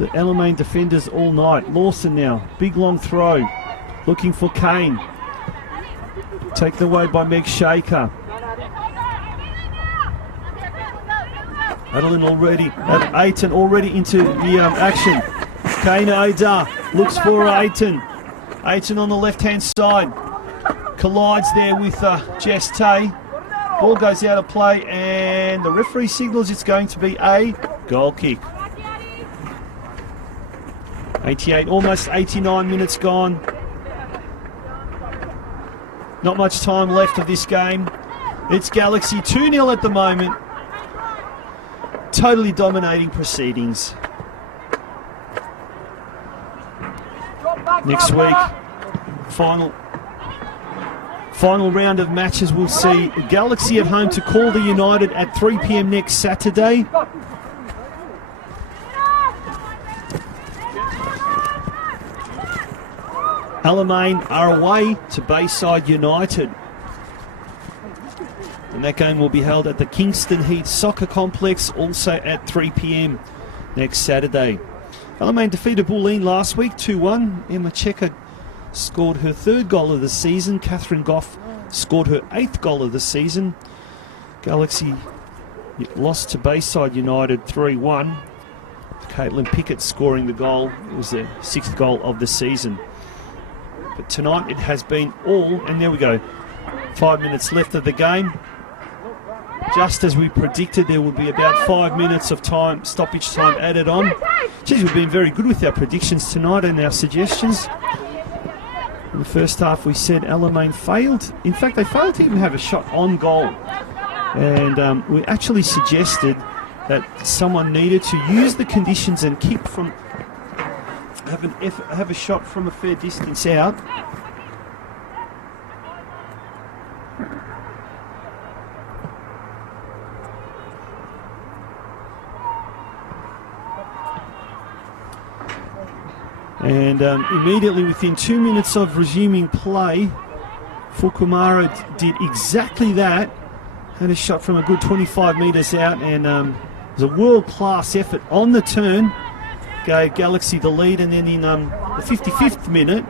Alamein defenders all night. Lawson now, big long throw, looking for Kane. Taken away by Meg Shaker. Adeline already, Ayton already into the action. Kane Oda looks for Ayton. Ayton on the left-hand side. Collides there with Jess Tay. Ball goes out of play, and the referee signals it's going to be a goal kick. 88, almost 89 minutes gone. Not much time left of this game. It's Galaxy 2-0 at the moment. Totally dominating proceedings. Next week, final round of matches, we'll see Galaxy at home to Calder United at 3 p.m. next Saturday. Alamein are away to Bayside United. And that game will be held at the Kingston Heath Soccer Complex, also at 3 p.m. next Saturday. Alamein defeated Bulleen last week, 2-1. Emma Checker scored her 3rd goal of the season. Catherine Goff scored her 8th goal of the season. Galaxy lost to Bayside United 3-1. Caitlin Pickett scoring the goal. It was the 6th goal of the season. But tonight it has been all, and there we go. 5 minutes left of the game. Just as we predicted, there will be about 5 minutes of time, stoppage time added on. Geez, we've been very good with our predictions tonight and our suggestions. In the first half, we said Alamein failed. In fact, they failed to even have a shot on goal. And we actually suggested that someone needed to use the conditions and kick from, have a shot from a fair distance out. And immediately within 2 minutes of resuming play, Fukumara did exactly that. Had a shot from a good 25 metres out, and it was a world-class effort on the turn. Gave Galaxy the lead, and then in the 55th minute,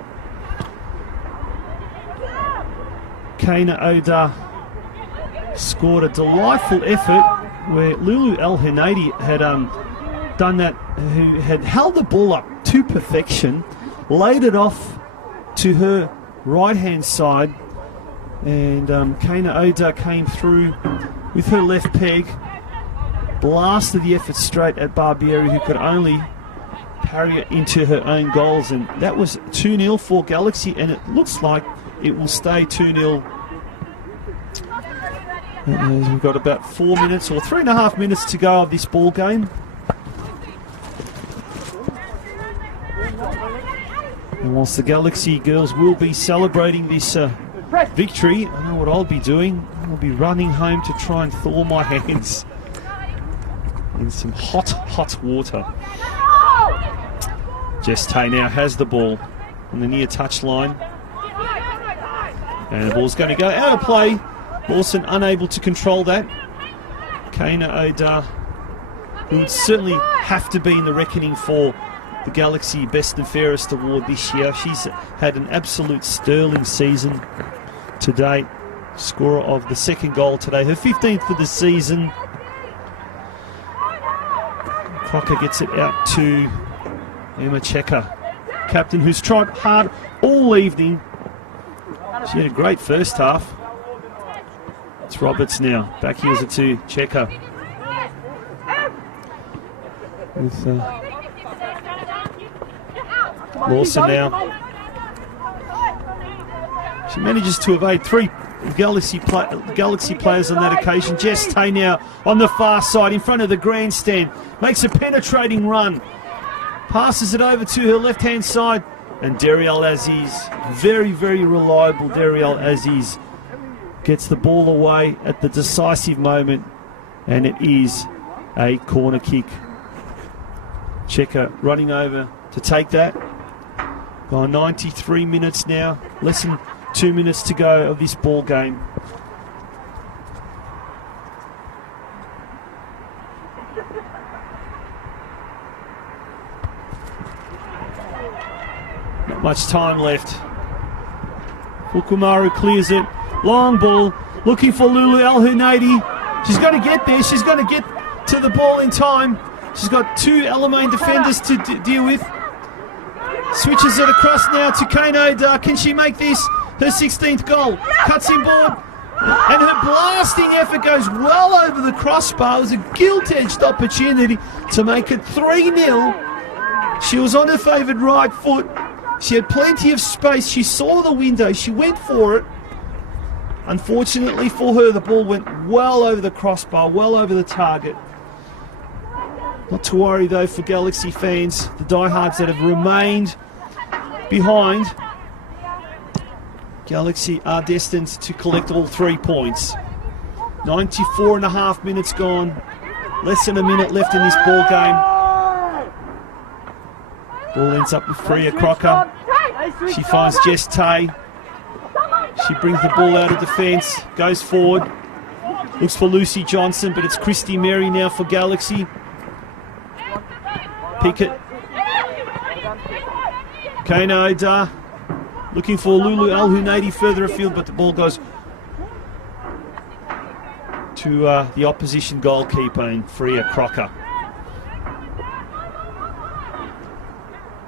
Kana Oda scored a delightful effort where Lulu El Hanadi had done that, who had held the ball up to perfection, laid it off to her right-hand side, and Kana Oda came through with her left peg, blasted the effort straight at Barbieri, who could only parry it into her own goals, and that was 2-0 for Galaxy, and it looks like it will stay 2-0. We've got about 4 minutes or 3.5 minutes to go of this ball game. And whilst the Galaxy girls will be celebrating this victory, I know what I'll be doing. I'll be running home to try and thaw my hands in some hot, hot water. Jess Tay now has the ball on the near touch line. And the ball's going to go out of play. Lawson unable to control that. Kana Oda, who would certainly have to be in the reckoning for the Galaxy Best and Fairest Award this year. She's had an absolute sterling season to date. Scorer of the second goal today, her 15th for the season. Crocker gets it out to Emma Checker, captain, who's tried hard all evening. She had a great first half. It's Roberts now. Back here's it to Checker. With Lawson now. She manages to evade three Galaxy players on that occasion. Jess Tay now on the far side in front of the grandstand. Makes a penetrating run. Passes it over to her left-hand side. And Dariel Aziz, very, very reliable Dariel Aziz, gets the ball away at the decisive moment. And it is a corner kick. Checker running over to take that. Gone 93 minutes now. Less than 2 minutes to go of this ball game. Not much time left. Fukumaru clears it. Long ball. Looking for Lulu El Hunaidi. She's going to get there. She's going to get to the ball in time. She's got two Alamein defenders to deal with. Switches it across now to Kane Oda. Can she make this her 16th goal? Cuts in board. And her blasting effort goes well over the crossbar. It was a gilt-edged opportunity to make it 3-0. She was on her favoured right foot. She had plenty of space. She saw the window. She went for it. Unfortunately for her, the ball went well over the crossbar, well over the target. Not to worry though for Galaxy fans, the diehards that have remained behind. Galaxy are destined to collect all 3 points. 94 and a half minutes gone. Less than a minute left in this ball game. Ball ends up with Freya Crocker. She finds Jess Tay. She brings the ball out of defence, goes forward. Looks for Lucy Johnson, but it's Christy Mary now for Galaxy. Pickett. Kane Oda. Looking for Lulu El Hunaidi further afield, but the ball goes to the opposition goalkeeper in Freya Crocker.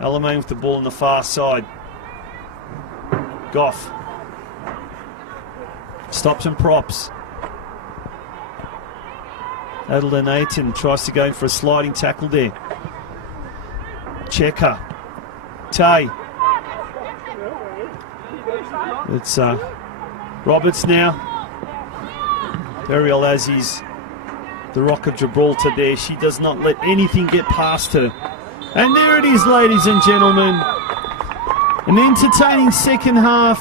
Alamein with the ball on the far side. Goff. Stops and props. Adeline Aiton tries to go in for a sliding tackle there. Checker. Tay. It's Roberts now. Dariel Aziz, the Rock of Gibraltar there. She does not let anything get past her. And there it is, ladies and gentlemen. An entertaining second half,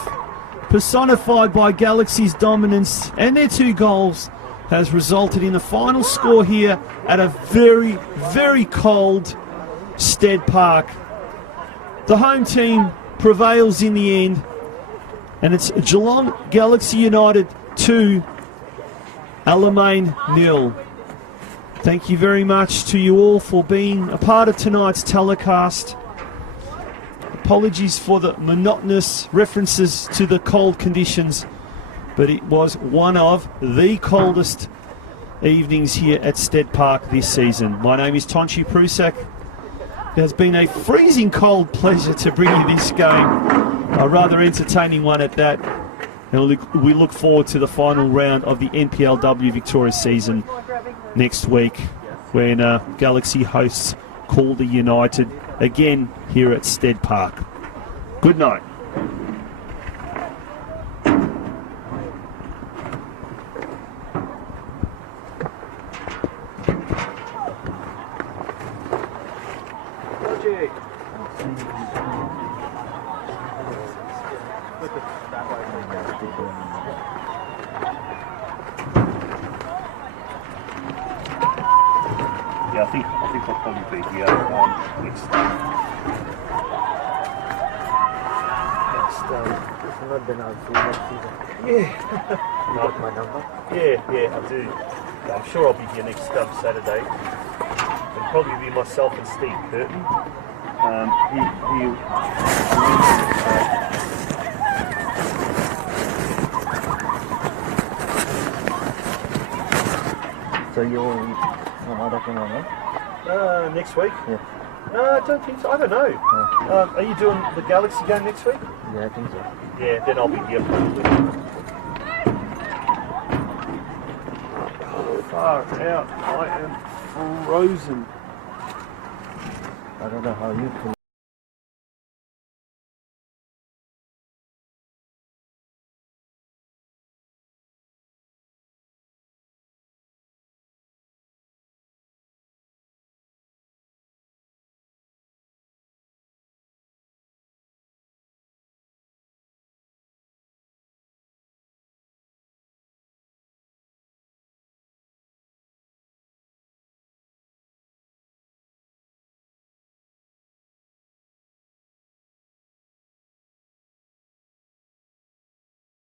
personified by Galaxy's dominance, and their 2 goals has resulted in the final score here at a very, very cold Stead Park. The home team prevails in the end, and it's Geelong Galaxy United 2, Alamein 0. Thank you very much to you all for being a part of tonight's telecast. Apologies for the monotonous references to the cold conditions, but it was one of the coldest evenings here at Stead Park this season. My name is Tonchi Prusak. It has been a freezing cold pleasure to bring you this game, a rather entertaining one at that. And we look forward to the final round of the NPLW Victoria season next week, when Galaxy hosts Calder United again here at Stead Park. Good night. Yeah, I think I'll probably be here next. If not, then I'll see you next season. Yeah. You got my number? Yeah, I do. I'm sure I'll be here next Saturday. It'll probably be myself and Steve Curtin. So you're some other thing on, right? Next week? Yeah. No, I don't think so. I don't know. Are you doing the Galaxy game next week? Yeah, I think so. Yeah, then I'll be here probably. Far out. I am frozen. I don't know how you feel.